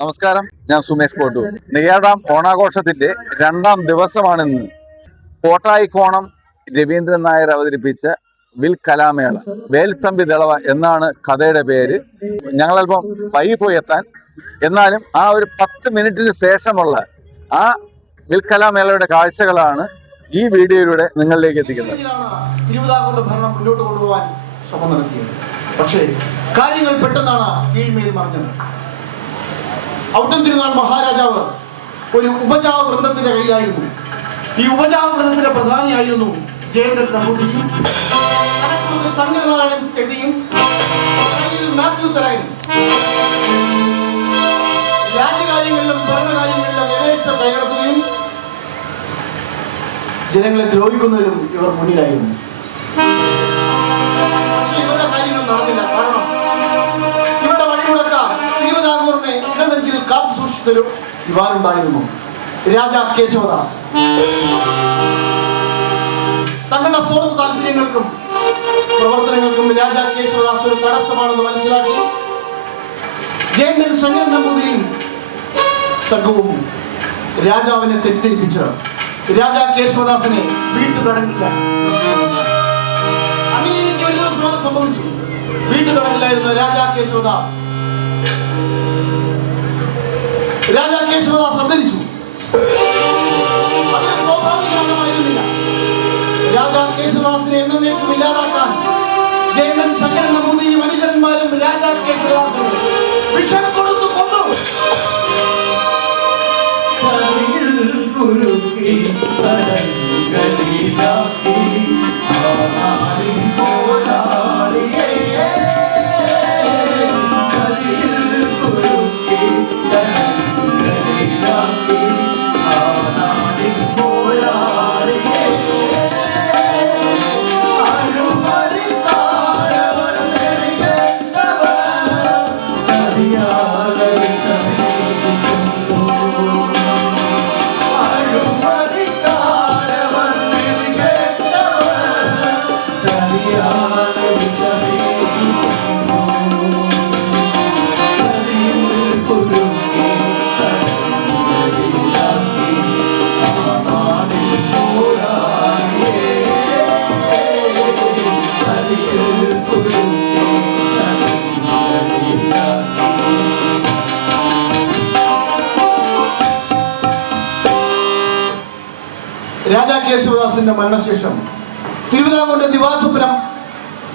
നമസ്കാരം, ഞാൻ സുമേഷ് പോട്ടൂർ. നെയ്യാർ ഡാം ഓണാഘോഷത്തിന്റെ 2ാം ദിവസമാണിന്ന്. കോട്ടായിക്കോണം രവീന്ദ്രൻ നായർ അവതരിപ്പിച്ച വിൽ കലാമേള. വേൽത്തമ്പി ദളവ എന്നാണ് കഥയുടെ പേര്. ഞങ്ങളൽപ്പം പോയി എത്താൻ, എന്നാലും ആ ഒരു 10 മിനിറ്റിന് ശേഷമുള്ള ആ വിൽ കലാമേളയുടെ കാഴ്ചകളാണ് ഈ വീഡിയോയിലൂടെ നിങ്ങളിലേക്ക് എത്തിക്കുന്നത്. തിരുവിതാംകൂർ ഭരണം മുന്നോട്ട് കൊണ്ടുപോകാൻ ശ്രമം നടത്തിയത്, പക്ഷേ കാര്യങ്ങൾ പെട്ടെന്നാണ് കീഴ്മേൽ മറിഞ്ഞത്. ഔട്ടം തിരുനാൾ മഹാരാജാവ് ഒരു ഉപജാവ വൃന്ദത്തിന്റെ കയ്യിലായിരുന്നു. ഈ ഉപജാവ വൃന്ദത്തിന്റെ പ്രധാനിയായിരുന്നു ജയേന്ദ്രൻ നമ്പൂതിരിയും ശങ്കരനാരായണൻ ചെട്ടിയും മാത്യു തരായനും. രാജ്യകാര്യങ്ങളിലും ഭരണകാര്യങ്ങളിലും യഥേഷ്ടം കൈകടത്തുകയും ജനങ്ങളെ ദ്രോഹിക്കുന്നതിലും ഇവർ മുന്നിലായിരുന്നു. പക്ഷേ ഇവരുടെ കാര്യങ്ങൾ നടന്നില്ല. കാരണം ഇവരുടെ വഴിമുടക്കാൻ തിരുവിതാംകൂറിനെ ഇടനെഞ്ചിൽ കാത്തു സൂക്ഷിച്ചൊരു ദിവാനുണ്ടായിരുന്നു, രാജാ കേശവദാസ്. തങ്ങളുടെ സ്വാർത്ഥ താല്പര്യങ്ങൾക്കും പ്രവർത്തനങ്ങൾക്കും രാജാ കേശവദാസ് ഒരു തടസ്സമാണെന്ന് മനസ്സിലാക്കി ജയേന്ദ്രൻ ശങ്കരൻ നമ്പൂതിരിയും സംഘവും രാജാവിനെ തെറ്റിദ്ധരിപ്പിച്ച് രാജാ കേശവദാസിനെ വീട്ടുതടങ്കില്ല. അങ്ങനെ എനിക്ക് ഒരു ദിവസം അത് സംഭവിച്ചു. വീട്ടുതടങ്കിലായിരുന്നു രാജാ കേശവദാസ്. രാജാ കേശവദാസ് അന്തരിച്ചു. അതിന് സ്വാഭാവികമായിരുന്നില്ല. രാജാ കേശവദാസിനെ എന്നേക്കും ഇല്ലാതാക്കാൻ ജയേന്ദ്രൻ ശങ്കരൻ നമ്പൂതിരിയും അനുചരന്മാരും രാജാ കേശവദാസിനെ വിഷം കൊടുത്തു കൊന്നു. രാജാ കേശവദാസിന്റെ മരണശേഷം തിരുവിതാംകൂറിന്റെ ദിവാസ്വപ്നം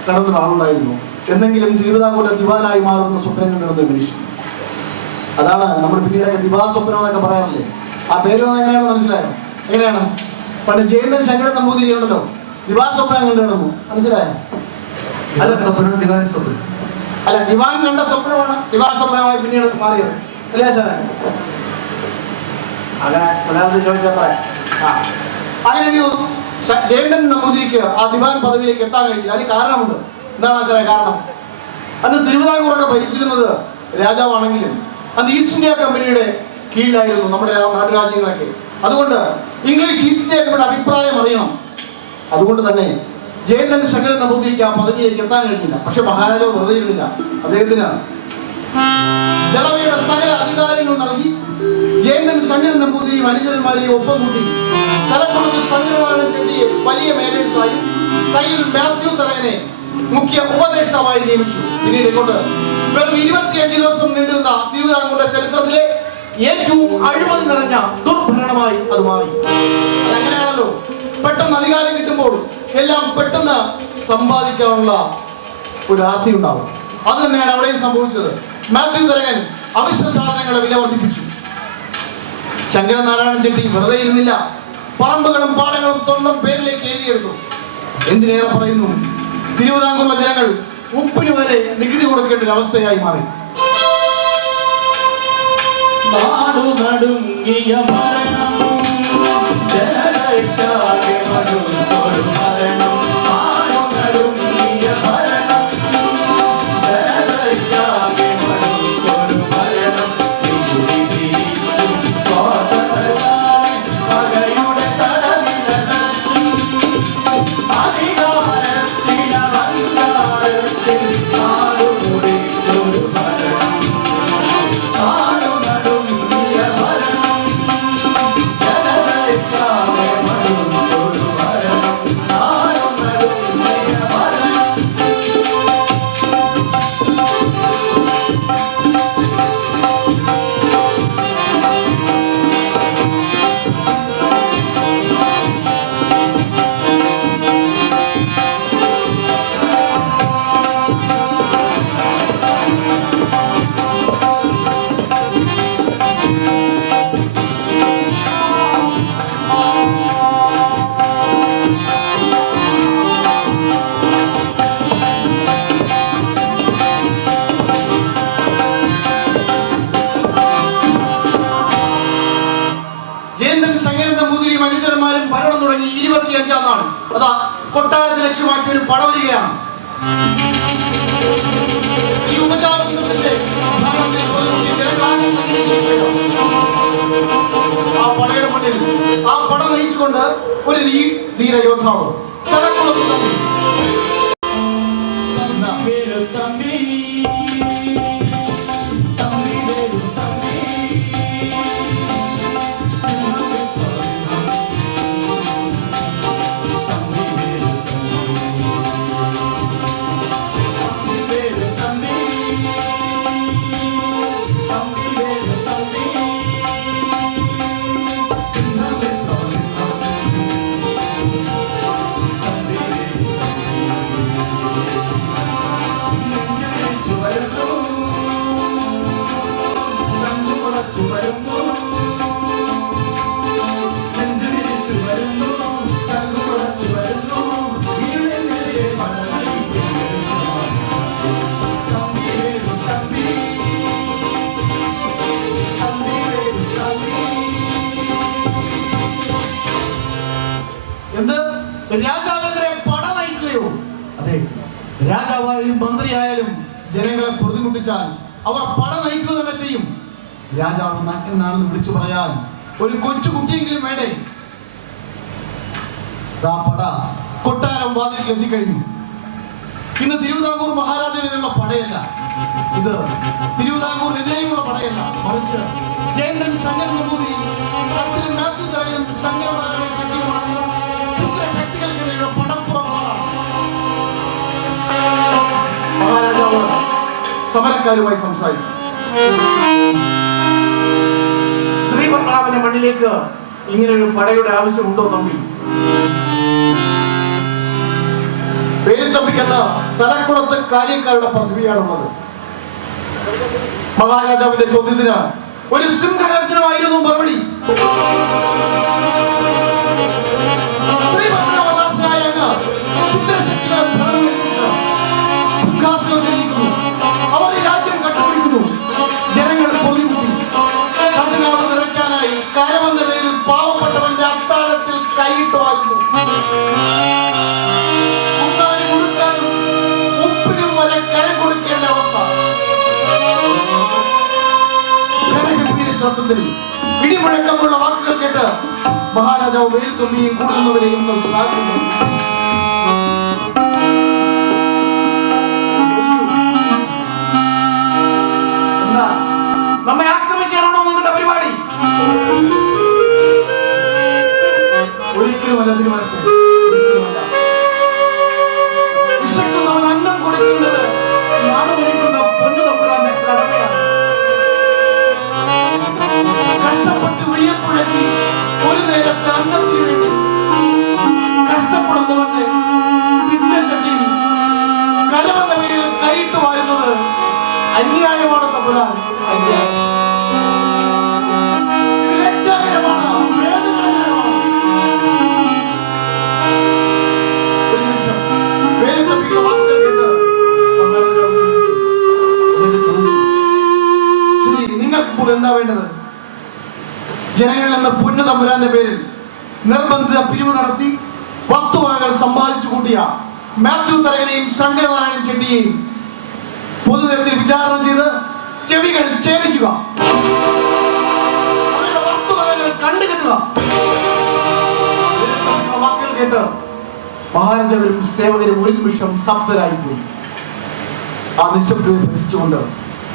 കടന്ന ആളുണ്ടായിരുന്നു. എന്നെങ്കിലും തിരുവിതാംകൂറിന്റെ ദിവാനായി മാറുന്ന സ്വപ്നം കണ്ടിരുന്ന മനുഷ്യൻ. അതാണ് നമ്മൾ പിന്നീട് ദിവാസ്വപ്നം എന്നൊക്കെ പറയാറില്ലേ. ആ പേര് എങ്ങനെയാണ് മനസ്സിലായോ? എങ്ങനെയാണ്? പണ്ട് ജയേന്ദ്രൻ ശങ്കരൻ നമ്പൂതിരി ഉണ്ടല്ലോ, ദിവാസ്വപ്നം കണ്ടിരുന്നു. മനസ്സിലായോ? അല്ല, ദിവാൻ കണ്ട സ്വപ്നമാണ് ദിവാസ്വപ്നമായി പിന്നീട് മാറിയത്. അല്ലേ സാറേ? അങ്ങനെ ചോദിച്ചാൽ പറയാം. അങ്ങനെ ജയേന്ദ്രൻ നമ്പൂതിരിക്ക് ആ ദിവാൻ പദവിയിലേക്ക് എത്താൻ കഴിയില്ല. അതിന് കാരണമുണ്ട്. എന്താണ് ആശായ കാരണം? അന്ന് തിരുവിതാംകൂറൊക്കെ ഭരിച്ചിരുന്നത് രാജാവാണെങ്കിലും അന്ന് ഈസ്റ്റ് ഇന്ത്യ കമ്പനിയുടെ കീഴിലായിരുന്നു നമ്മുടെ നാട്ടുരാജ്യങ്ങളൊക്കെ. അതുകൊണ്ട് ഇംഗ്ലീഷ് ഈസ്റ്റ് ഇന്ത്യ കമ്പനിയുടെ അഭിപ്രായം അറിയണം. അതുകൊണ്ട് തന്നെ ജയേന്ദ്രൻ ശങ്കരൻ നമ്പൂതിരിക്ക് ആ പദവിയിലേക്ക് എത്താൻ കഴിഞ്ഞില്ല. പക്ഷെ മഹാരാജാവ് വെറുതെ ഇരുന്നില്ല. അദ്ദേഹത്തിന് ദളവയുടെ സകല അധികാരങ്ങൾ നൽകി ജയേന്ദ്രൻ ശങ്കരൻ നമ്പൂതിരിയും അനുചരന്മാരെയും ഒപ്പം കൂട്ടി തലക്കൊടുത്ത് ശങ്കരനാരായണൻ ചെട്ടിയെ വലിയ മേലെഴുത്തായും കയ്യിൽ മാത്യു തറയനെ മുഖ്യ ഉപദേഷ്ടാവായി നിയമിച്ചു. പിന്നീട് ഇങ്ങോട്ട് വെറും 25 ദിവസം നീണ്ടുന്ന തിരുവിതാംകൂറിന്റെ ചരിത്രത്തിലെ ഏറ്റവും അഴിമതി നിറഞ്ഞ ദുർഭരണമായി അത് മാറി. അതങ്ങനെയാണല്ലോ, പെട്ടെന്ന് അധികാരം കിട്ടുമ്പോൾ എല്ലാം പെട്ടെന്ന് സമ്പാദിക്കാനുള്ള ഒരു ആർത്തി ഉണ്ടാവും. അത് തന്നെയാണ് അവിടെയും സംഭവിച്ചത്. മാത്യു തരകൻ അവശ്യ സാധനങ്ങളുടെ വില വർദ്ധിപ്പിച്ചു. ശങ്കരനാരായണൻ ചെട്ടി വെറുതെ ഇരുന്നില്ല. പറമ്പുകളും പാടങ്ങളും സ്വന്തം പേരിലേക്ക് എഴുതിയെടുത്തു. എന്തിനേറെ പറയുന്നു, തിരുവിതാംകൂറിലെ ജനങ്ങൾ ഉപ്പിന് വരെ നികുതി കൊടുക്കേണ്ട ഒരു അവസ്ഥയായി മാറി. 25-ാം നാൾ അതാ കൊട്ടാരത്തെ ലക്ഷ്യമാക്കി ഒരു പട വരികയാണ്. ഈ ഉപചാരത്തിന്റെ ആ പടയുടെ മുന്നിൽ ആ പട നയിച്ചുകൊണ്ട് ഒരു ധീര യോദ്ധാവ് തലക്കുളത്ത് തമ്പി എന്ത് രാജാവിനെതിരെ പട നയിക്കുകയോ? അതെ, രാജാവായാലും മന്ത്രിയായാലും ജനങ്ങളെ പ്രതിമുട്ടിച്ചാൽ അവർ പട നയിക്കുക തന്നെ ചെയ്യും. രാജാവ് നഗ്നനാണെന്ന് വിളിച്ചു പറയാൻ ഒരു കൊച്ചു കുട്ടിയെങ്കിലും വേണ്ടേ? പട കൊട്ടാരം വാതിലിൽ എത്തിക്കഴിഞ്ഞു. ഇന്ന് തിരുവിതാംകൂർ മഹാരാജാവിനുള്ള പടയല്ല, ഇത് തിരുവിതാംകൂറിനെതിരെയുള്ള പടയല്ല, മറിച്ച് ജയന്തൻ ശങ്കരൻ നമ്പൂതിരി അച്ഛനും മാത്യു തരകനും ശങ്കരനാരായണൻ ചെട്ടിയുമാണെന്ന ശക്തികൾക്കെതിരെയുള്ള പടപ്പുറമാണ്. മഹാരാജാവ് സമരക്കാരുമായി സംസാരിച്ചു. ശ്രീപത്മനാഭന്റെ മണ്ണിലേക്ക് ഇങ്ങനൊരു പടയുടെ ആവശ്യമുണ്ടോ തമ്പി? പേരിത്തമ്പിക്കെന്ന തലക്കുളത്ത് കാര്യക്കാരുടെ പദവിയാണുള്ളത്. മഹാരാജാവിന്റെ ചോദ്യത്തിന് ഒരു സിംഹഗർജനമായിരുന്നു മറുപടി. അവർ രാജ്യം കണ്ടുപിടിക്കുന്നു, ജനങ്ങൾ പൊതിമുട്ടി. ഖജനാവ് നിറയ്ക്കാനായി കരവന്ന പേരിൽ പാവപ്പെട്ടവന്റെ അത്താഴത്തിൽ കൈയിട്ട് വാരുന്നു. കൊടുക്കാനും ഉപ്പിനും വരെ കരം കൊടുക്കേണ്ട അവസ്ഥ. ശബ്ദത്തിൽ ഇടിമുഴക്കമുള്ള വാക്കുകൾ കേട്ട് മഹാരാജാവ് വേൽത്തുമ്പിയും കൂടുന്നവരെയും സാധിക്കുന്നു. നമ്മെ ആക്രമിക്കാനാണോ നിങ്ങളുടെ പരിപാടി? ഒരിക്കലുമല്ല തിരുമനസ്സേ, ഒരിക്കലുമല്ല. വിശക്കുന്നവൻ അന്നം കൊടുക്കുന്നത് നാട് കൊടുക്കുന്ന പൊന്നു തമ്പുരാന്റെ കടമയാണ്. കഷ്ടപ്പെട്ട് വിയർപ്പുഴക്കി ഒരു നേരത്തെ അന്നത്തിന് വേണ്ടി കഷ്ടപ്പെടുന്നവന്റെ വിദ്യച്ചട്ടിയിൽ കലവെന്ന പേരിൽ കൈയിട്ട് വാരുന്നത് അന്യായമാണ് തമ്പുരാൻ, അന്യായം. ലജ്ജാകരമാണ്, വേദനാകരമാണ്. ഒരു നിമിഷം വേദത്തമ്പിയുടെ വാക്കുകൾ കേട്ട് മഹാരാജാവ് ചിന്തിച്ചു. എന്നിട്ട് ചോദിച്ചു, ശരി, നിങ്ങൾക്കിപ്പോൾ എന്താ വേണ്ടത്? ജനങ്ങളിൽ നിന്ന് പൊന്നു തമ്പുരാന്റെ പേരിൽ നിർബന്ധിത പിരിവ് നടത്തി വസ്തുവകകൾ സമ്പാദിച്ചു കൂട്ടിയ മാത്യു തരകനെയും ശങ്കരനാരായണൻ ചെട്ടിയെയും പൊതുനിരത്തിൽ വിചാരണ ചെയ്ത് ചെവികൾ ഛേദിക്കുക, അവരുടെ വസ്തുവകകൾ കണ്ടുകെട്ടുക. വാക്കുകൾ കേട്ട് മഹാരാജാവരും സേവകരും ഒരു നിമിഷം ശബ്ദരായിപ്പോയി. ആ നിശബ്ദതയെ ഭരിച്ചുകൊണ്ട്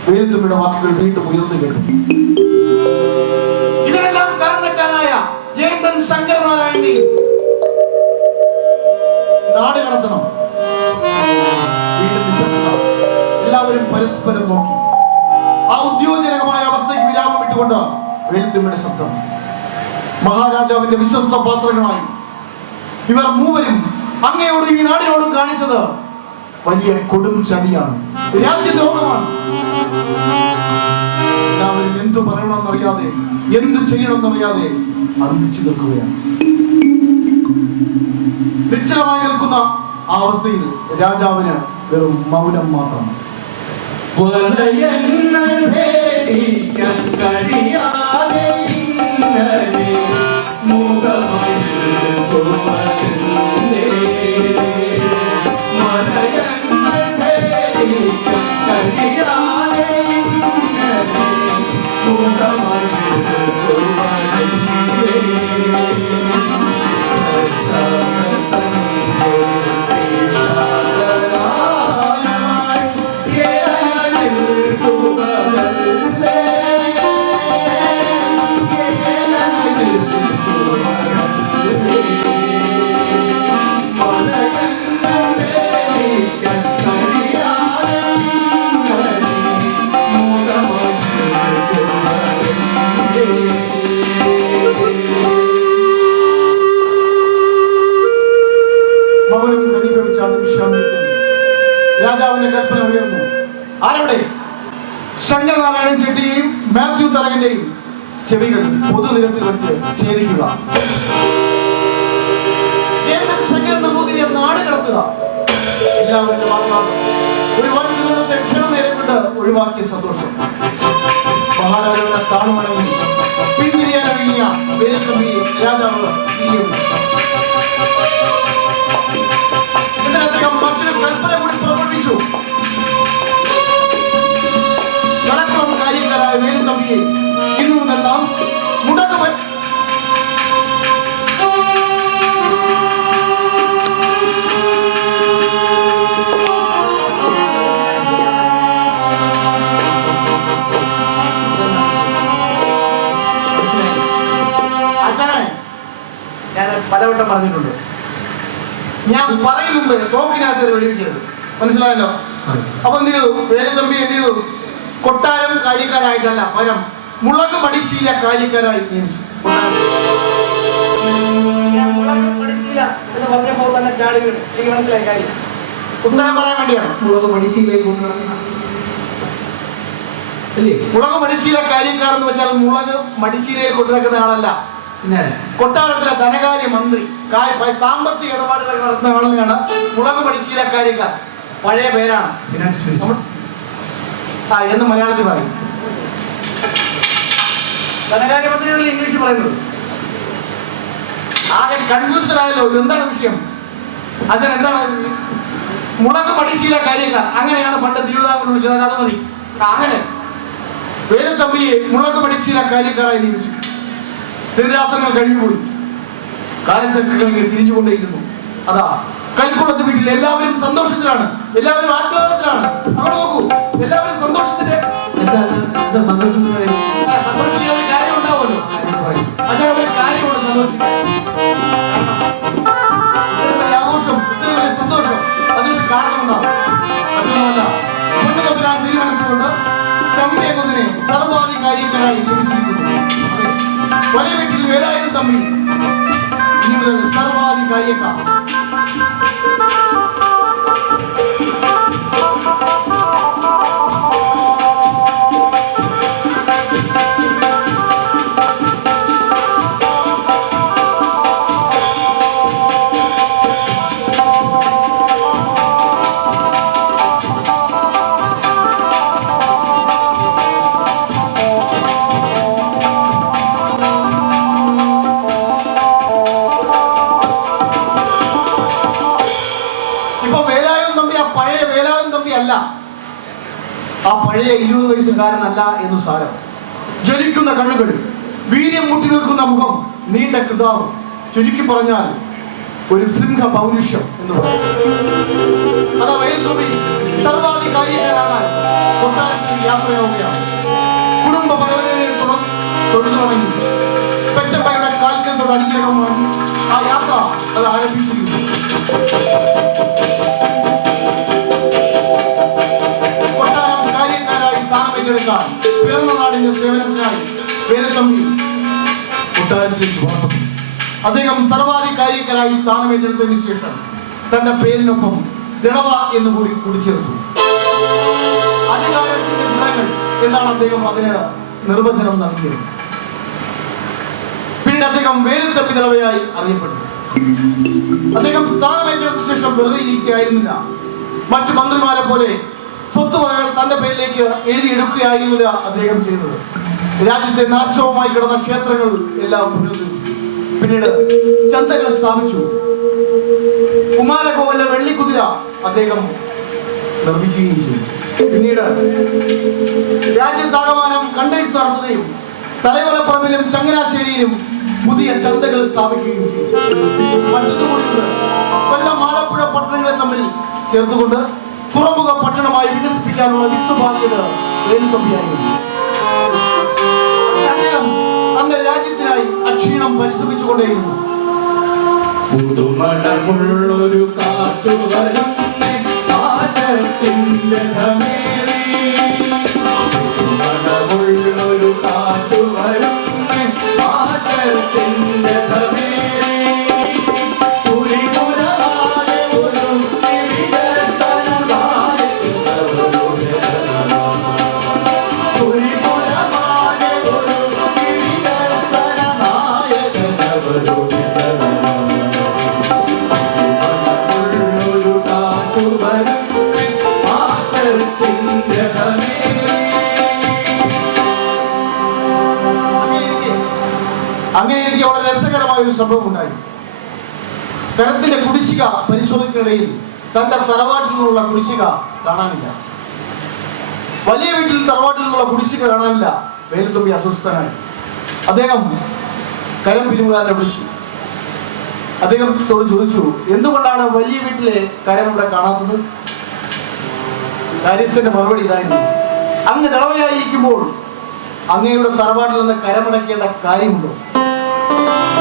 വേലുത്തമ്പിയുടെ വാക്കുകൾ വീണ്ടും ഉയർന്നു കേട്ടു. ഇതിനെല്ലാം കാരണക്കാരായ ജയന്തൻ ശങ്കരനാരായണനെ നാട് കടത്തണം. വീണ്ടും നിശബ്ദത. എല്ലാവരും പരസ്പരം നോക്കി. ആ ഉദ്യോഗജനകമായ അവസ്ഥയ്ക്ക് വിരാമം ഇട്ടുകൊണ്ട് വേലുത്തമ്പിയുടെ ശബ്ദം. മഹാരാജാവിന്റെ വിശ്വസ്ത പാത്രങ്ങളായി ഇവർ മൂവരും അങ്ങയോടും ഈ നാടിനോടും കാണിച്ചത് വലിയ കൊടും ചതിയാണ്, രാജ്യദ്രോഹമാണ്. എല്ലാവരും എന്തു പറയണമെന്നറിയാതെ, എന്ത് ചെയ്യണമെന്നറിയാതെ അന്തിച്ചു നിൽക്കുകയാണ്. നിശ്ചലമായി നിൽക്കുന്ന ആ അവസ്ഥയിൽ രാജാവിന് വെറും മൗനം മാത്രം. കഴിയാതെ മകനും ഘനീഭവിച്ച നിമിഷാന്ത്യത്തിൽ രാജാവിന്റെ കൽപ്പന ഉയർന്നു. ആരുടെ? ശങ്കരനാരായണൻ ചെട്ടിയെയും മാത്യു തരകന്റെയും ചെവികൾ പൊതുനിരത്തിൽ വെച്ച് ഛേദിക്കുക. ജയന്തൻ ശങ്കരൻ നമ്പൂതിരിയെ നാട് കടത്തുക. എല്ലാവരുടെ വാഗ്ദാനം ഒരു വൻ ദുരന്തത്തെ ക്ഷണനേരം കൊണ്ട് ഒഴിവാക്കിയ സന്തോഷം. മഹാരാജാവിനെ താണുമടങ്ങി പിന്തിരിയാനൊഴിഞ്ഞ വേദത്തമ്പിയെ രാജാവ് ഇതിനദ്ദേഹം മറ്റൊരു കൽപ്പന കൂടി പുറപ്പെടുവിച്ചു. കലക്കം കാര്യക്കാരായ വേലുത്തമ്പിയെ ഇന്നു മുതൽ നാം മുടക്കുമ ഞാൻ പലവട്ടം പറഞ്ഞിട്ടുണ്ട്. ഞാൻ പറയുന്നുണ്ട് തോക്കിനകത്ത് വെടിവെക്കരുത്. മനസ്സിലായല്ലോ? അപ്പൊ എന്ത് ചെയ്തു? വേലുത്തമ്പി എന്ത് ചെയ്തു? കൊട്ടാരം കാര്യക്കാരായിട്ടല്ല, പകരം മുളക് മടിശീല കാര്യക്കാരായി നിയമിച്ചു. മനസ്സിലായ കാര്യം ഉത്തരം പറയാൻ വേണ്ടിയാണ്. മുളക് മടിശീലേക്ക് മുളക് മടിശീല കാര്യക്കാർ എന്ന് വെച്ചാൽ മുളക് മടിശീലയിൽ കൊണ്ടുവെക്കുന്ന ആളല്ല, കൊട്ടാരത്തിലെ ധനകാര്യ മന്ത്രി, സാമ്പത്തിക ഇടപാടുകൾ നടത്തുന്ന ആളുകളാണ് മുളക് മടിശീല കാര്യക്കാർ. പഴയ പേരാണ് എന്ന് മലയാളത്തിൽ പറയും. ധനകാര്യമന്ത്രി ഇംഗ്ലീഷ് പറയുന്നത്. ആകെ കൺഫ്യൂഷൻ ആയല്ലോ. എന്താണ് വിഷയം? അച്ഛൻ എന്താണ്? മുളക് മടിശീല കാര്യക്കാർ, അങ്ങനെയാണ് പണ്ട് തിരുവിതാംകൂർ വിളിച്ചത്. അത് മതി. അങ്ങനെ വേലുത്തമ്പിയെ മുളക് മടിശീല കാര്യക്കാരായി നിയമിച്ചു. ദിനരാത്രങ്ങൾ കഴിഞ്ഞുപോയി. കാലചക്രങ്ങൾ തിരിഞ്ഞുകൊണ്ടേയിരുന്നു. അതാ കൽക്കുളത്ത് വീട്ടിൽ എല്ലാവരും സന്തോഷത്തിലാണ്, എല്ലാവരും ആഹ്ലാദത്തിലാണ്. അവിടെ നോക്കൂ, എല്ലാവരും സന്തോഷത്തിന്റെ സന്തോഷിക്കാൻ ഒരു കാര്യം ഉണ്ടാവുമല്ലോ. അങ്ങനെ ഒരു കാര്യമുണ്ട് സന്തോഷിക്കാൻ. ആഘോഷം, ഇത്ര വലിയ സന്തോഷം, അതിനൊരു കാരണമുണ്ടാവും. മറ്റൊന്നുമല്ല, പൊന്നുതമ്പുരാൻ തിരുമനസ്സുകൊണ്ട് ചമ്പയകുതിനെ സർവാധികാരിക്കാരായി നിയമിച്ചിരിക്കുന്നു. വലിയ വീട്ടിൽ വേലായുധം തമ്പി ഇനി മുതൽ സർവാധികാരിയേക്കാൾ. ആ പഴയ 20 വയസ്സുകാരനല്ല എന്ന് സാരം. ജ്വലിക്കുന്ന കണ്ണുകൾ, വീര്യം മുട്ടി നിൽക്കുന്ന മുഖം, നീണ്ട കൃതാവ്, ചുരുക്കി പറഞ്ഞാൽ ഒരു സിംഹ പൗരുഷം എന്ന് പറയും. അതാ വേലുത്തമ്പി സർവാധികാരിയാകാൻ കൊട്ടാരത്തിൽ യാത്രയാവുകയാണ്. കുടുംബ പരവതയെ തൊഴുതു വണങ്ങി പെറ്റപ്പയുടെ കാൽക്കത്തോട് അനുഗ്രഹമാണ് ആ യാത്ര അത് ആരംഭിച്ചിരിക്കുന്നു. പിറന്ന നാടിന്റെ സേവനത്തിനായി വേലുത്തമ്പി കൊട്ടാരത്തിലേക്ക് പുറപ്പെട്ടു. അദ്ദേഹം സർവാധികാരിക്കരായി സ്ഥാനമേറ്റെടുത്തതിനു ശേഷം തന്റെ പേരിനൊപ്പം ദിളവ എന്ന് കൂടി കൂടിച്ചേർത്തു. അധികാരത്തിന്റെ ഗുണങ്ങൾ എന്നാണ് അദ്ദേഹം അതിന് നിർവചനം നൽകിയത്. പിന്നീട് അദ്ദേഹം വേലുത്തമ്പി ദിളവയായി അറിയപ്പെട്ടു. അദ്ദേഹം സ്ഥാനമേറ്റെടുത്ത ശേഷം വെറുതെ ഇരിക്കുകയായിരുന്നില്ല. മറ്റു മന്ത്രിമാരെ പോലെ സ്വത്തുവകകൾ തന്റെ പേരിലേക്ക് എഴുതിയെടുക്കുകയായിരുന്നില്ല അദ്ദേഹം ചെയ്തത്. രാജ്യത്തെ നാശവുമായി കിടന്ന ക്ഷേത്രങ്ങൾ എല്ലാം പുനരുദ്ധരിച്ചു. പിന്നീട് ചന്തകൾ സ്ഥാപിച്ചു. കുമാരകോവിലെ വെള്ളിക്കുതിര അദ്ദേഹം നിർമ്മിക്കുകയും ചെയ്തു. പിന്നീട് രാജ്യത്താകമാനം കണ്ടെഴുത്ത് നടത്തുകയും തലയോലപ്പറമ്പിലും ചങ്ങനാശ്ശേരിയിലും പുതിയ ചന്തകൾ സ്ഥാപിക്കുകയും ചെയ്തു. മറ്റൊന്നുകൂടിയുണ്ട്. കൊല്ലം, ആലപ്പുഴ പട്ടണങ്ങളെ തമ്മിൽ ചേർത്തുകൊണ്ട് തുറമുഖ പട്ടണമായി വികസിപ്പിക്കാനുള്ള വിത്ത് പാകിയത് വേലുത്തമ്പിയായിരുന്നു. അദ്ദേഹം തന്റെ രാജ്യത്തിനായി അക്ഷീണം പരിശ്രമിച്ചുകൊണ്ടേയിരുന്നു. പുതുമണമുള്ളൊരു കാറ്റു വരുന്നേ കാറ്റത്തിന്റെ ധമേറി, പുതുമണമുള്ളൊരു കാറ്റു വരുന്നേ കാറ്റത്തിന്റെ ധമേറി, തുരിപുരമായ ഒരു വികസനമായ തുരിപുരമായ ഒരു വികസനനായകനവരുടെ അങ്ങനെ എനിക്ക് വളരെ രസകരമായ ഒരു സംഭവം ഉണ്ടായി. കരത്തിന്റെ കുടിശ്ശിക പരിശോധിക്കുന്നതിൽ തന്റെ തറവാട്ടിൽ നിന്നുള്ള കുടിശ്ശിക കാണാനില്ല. വലിയ വീട്ടിൽ തറവാട്ടിൽ നിന്നുള്ള കുടിശ്ശിക കാണാനില്ല. വേലുത്തമ്പി അസ്വസ്ഥനായി. അദ്ദേഹം കരം പിരിവുകാരനെ വിളിച്ചു. അദ്ദേഹത്തോട് ചോദിച്ചു, എന്തുകൊണ്ടാണ് വലിയ വീട്ടിലെ കരം ഇവിടെ കാണാത്തത്? കാര്യസ്ഥന്റെ മറുപടി ഇതായിരുന്നു, അങ്ങ് ദളവയായിരിക്കുമ്പോൾ അങ്ങയുടെ തറവാട്ടിൽ നിന്ന് കരമടക്കേണ്ട കാര്യമുണ്ടോ?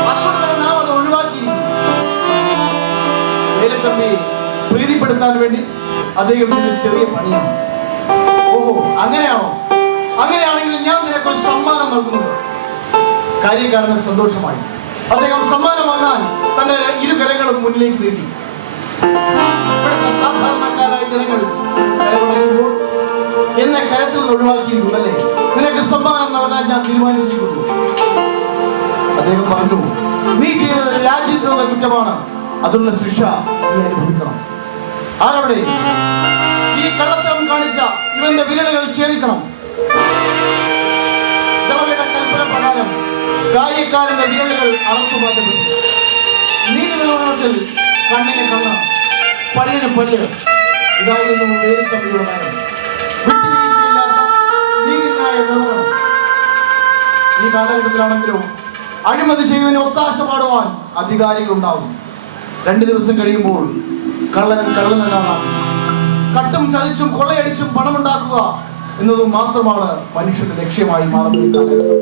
അതുകൊണ്ട് തന്നെ നാം അത് ഒഴിവാക്കിയിരിക്കുന്നു. വേലുത്തമ്പി പ്രീതിപ്പെടുത്താൻ വേണ്ടി അദ്ദേഹം ചെറിയ പണിയാണ്. ഓഹോ, അങ്ങനെയാണോ? അങ്ങനെയാണെങ്കിൽ ഞാൻ നിനക്കൊരു സമ്മാനം നൽകുന്നുണ്ട്. കാര്യക്കാരന് സന്തോഷമായി. അദ്ദേഹം സമ്മാനം വാങ്ങാൻ തന്റെ ഇരുകരങ്ങളും മുന്നിലേക്ക് നീട്ടി. ഇവിടുത്തെ സാധാരണക്കാരായ ജനങ്ങൾ കരമടക്കുമ്പോൾ എന്നെ കരത്തിൽ നിന്ന് ഒഴിവാക്കിയിരിക്കുന്നല്ലേ, നിനക്ക് സമ്മാനം നൽകാൻ ഞാൻ തീരുമാനിച്ചിരിക്കുന്നു. അദ്ദേഹം പറഞ്ഞു, നീ ചെയ്തത് രാജ്യദ്രോഹ കുറ്റമാണ്. അതിനുള്ള ശിക്ഷ നീ അനുഭവിക്കണം. ആരവിടെ? ഈ കള്ളത്തരം കാണിച്ച ഇവന്റെ വിരലുകൾ ഛേദിക്കണം. കൽപ്പന പ്രകാരം കാര്യക്കാരന്റെ വിരലുകൾ അറുത്തു മാറ്റപ്പെട്ടു. നീതി നിലവാരത്തിൽ കണ്ണിന് കണ്ണ്, പല്ലിന് പല്ല്. ഇതായിരുന്നു വേലുത്തമ്പിയുടെ നയം. വിട്ടുവീഴ്ചയില്ലാത്ത നീതിന്യായ നിർവഹണം. ഈ കാലഘട്ടത്തിലാണെങ്കിലും അഴിമതി ചെയ്യുന്നതിന് ഒത്താശ പാടുവാൻ അധികാരികളുണ്ടാവും. 2 ദിവസം കഴിയുമ്പോൾ കള്ളൻ കള്ളനെന്നാണ്. കട്ടും ചതിച്ചും കൊള്ളയടിച്ചും പണമുണ്ടാക്കുക എന്നതും മാത്രമാണ് മനുഷ്യന്റെ ലക്ഷ്യമായി മാറുന്ന കാലഘട്ടം.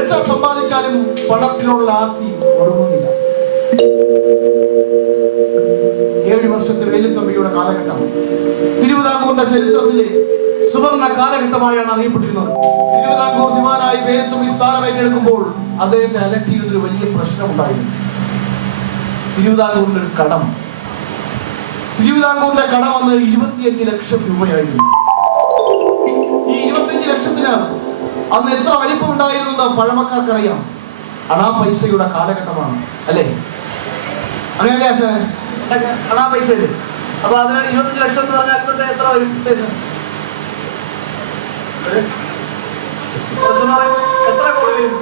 എത്ര സമ്പാദിച്ചാലും പണത്തിനുള്ള ആർത്തി ഒടുങ്ങുന്നില്ല. 7 വർഷത്തെ വേലുത്തമ്പിയുടെ കാലഘട്ടം തിരുവിതാംകൂറിന്റെ ചരിത്രത്തിലെ സുവർണ കാലഘട്ടമായാണ് അറിയപ്പെട്ടിരുന്നത്. തിരുവിതാംകൂർ ദിവാനായി വേലുത്തമ്പി സ്ഥാനം ഏറ്റെടുക്കുമ്പോൾ അദ്ദേഹത്തെ അലട്ടിയിരുന്നൊരു വലിയ പ്രശ്നമുണ്ടായിരുന്നു. തിരുവിതാംകൂറിന്റെ ഒരു കടം. തിരുവിതാംകൂറിന്റെ കടം വന്ന് 25 ലക്ഷം രൂപയായിരുന്നു. ഈ 25 ലക്ഷത്തിന് അന്ന് എത്ര വലിപ്പം ഉണ്ടായിരുന്നത് പഴമക്കാർക്കറിയാം. അണാ പൈസയുടെ കാലഘട്ടമാണ്, അല്ലേ? അങ്ങനെയല്ലേ അണാ പൈസ? അപ്പൊ അതിന് 25 ലക്ഷം എന്ന് പറഞ്ഞാൽ എത്ര വരും? എത്ര കോടി വരും?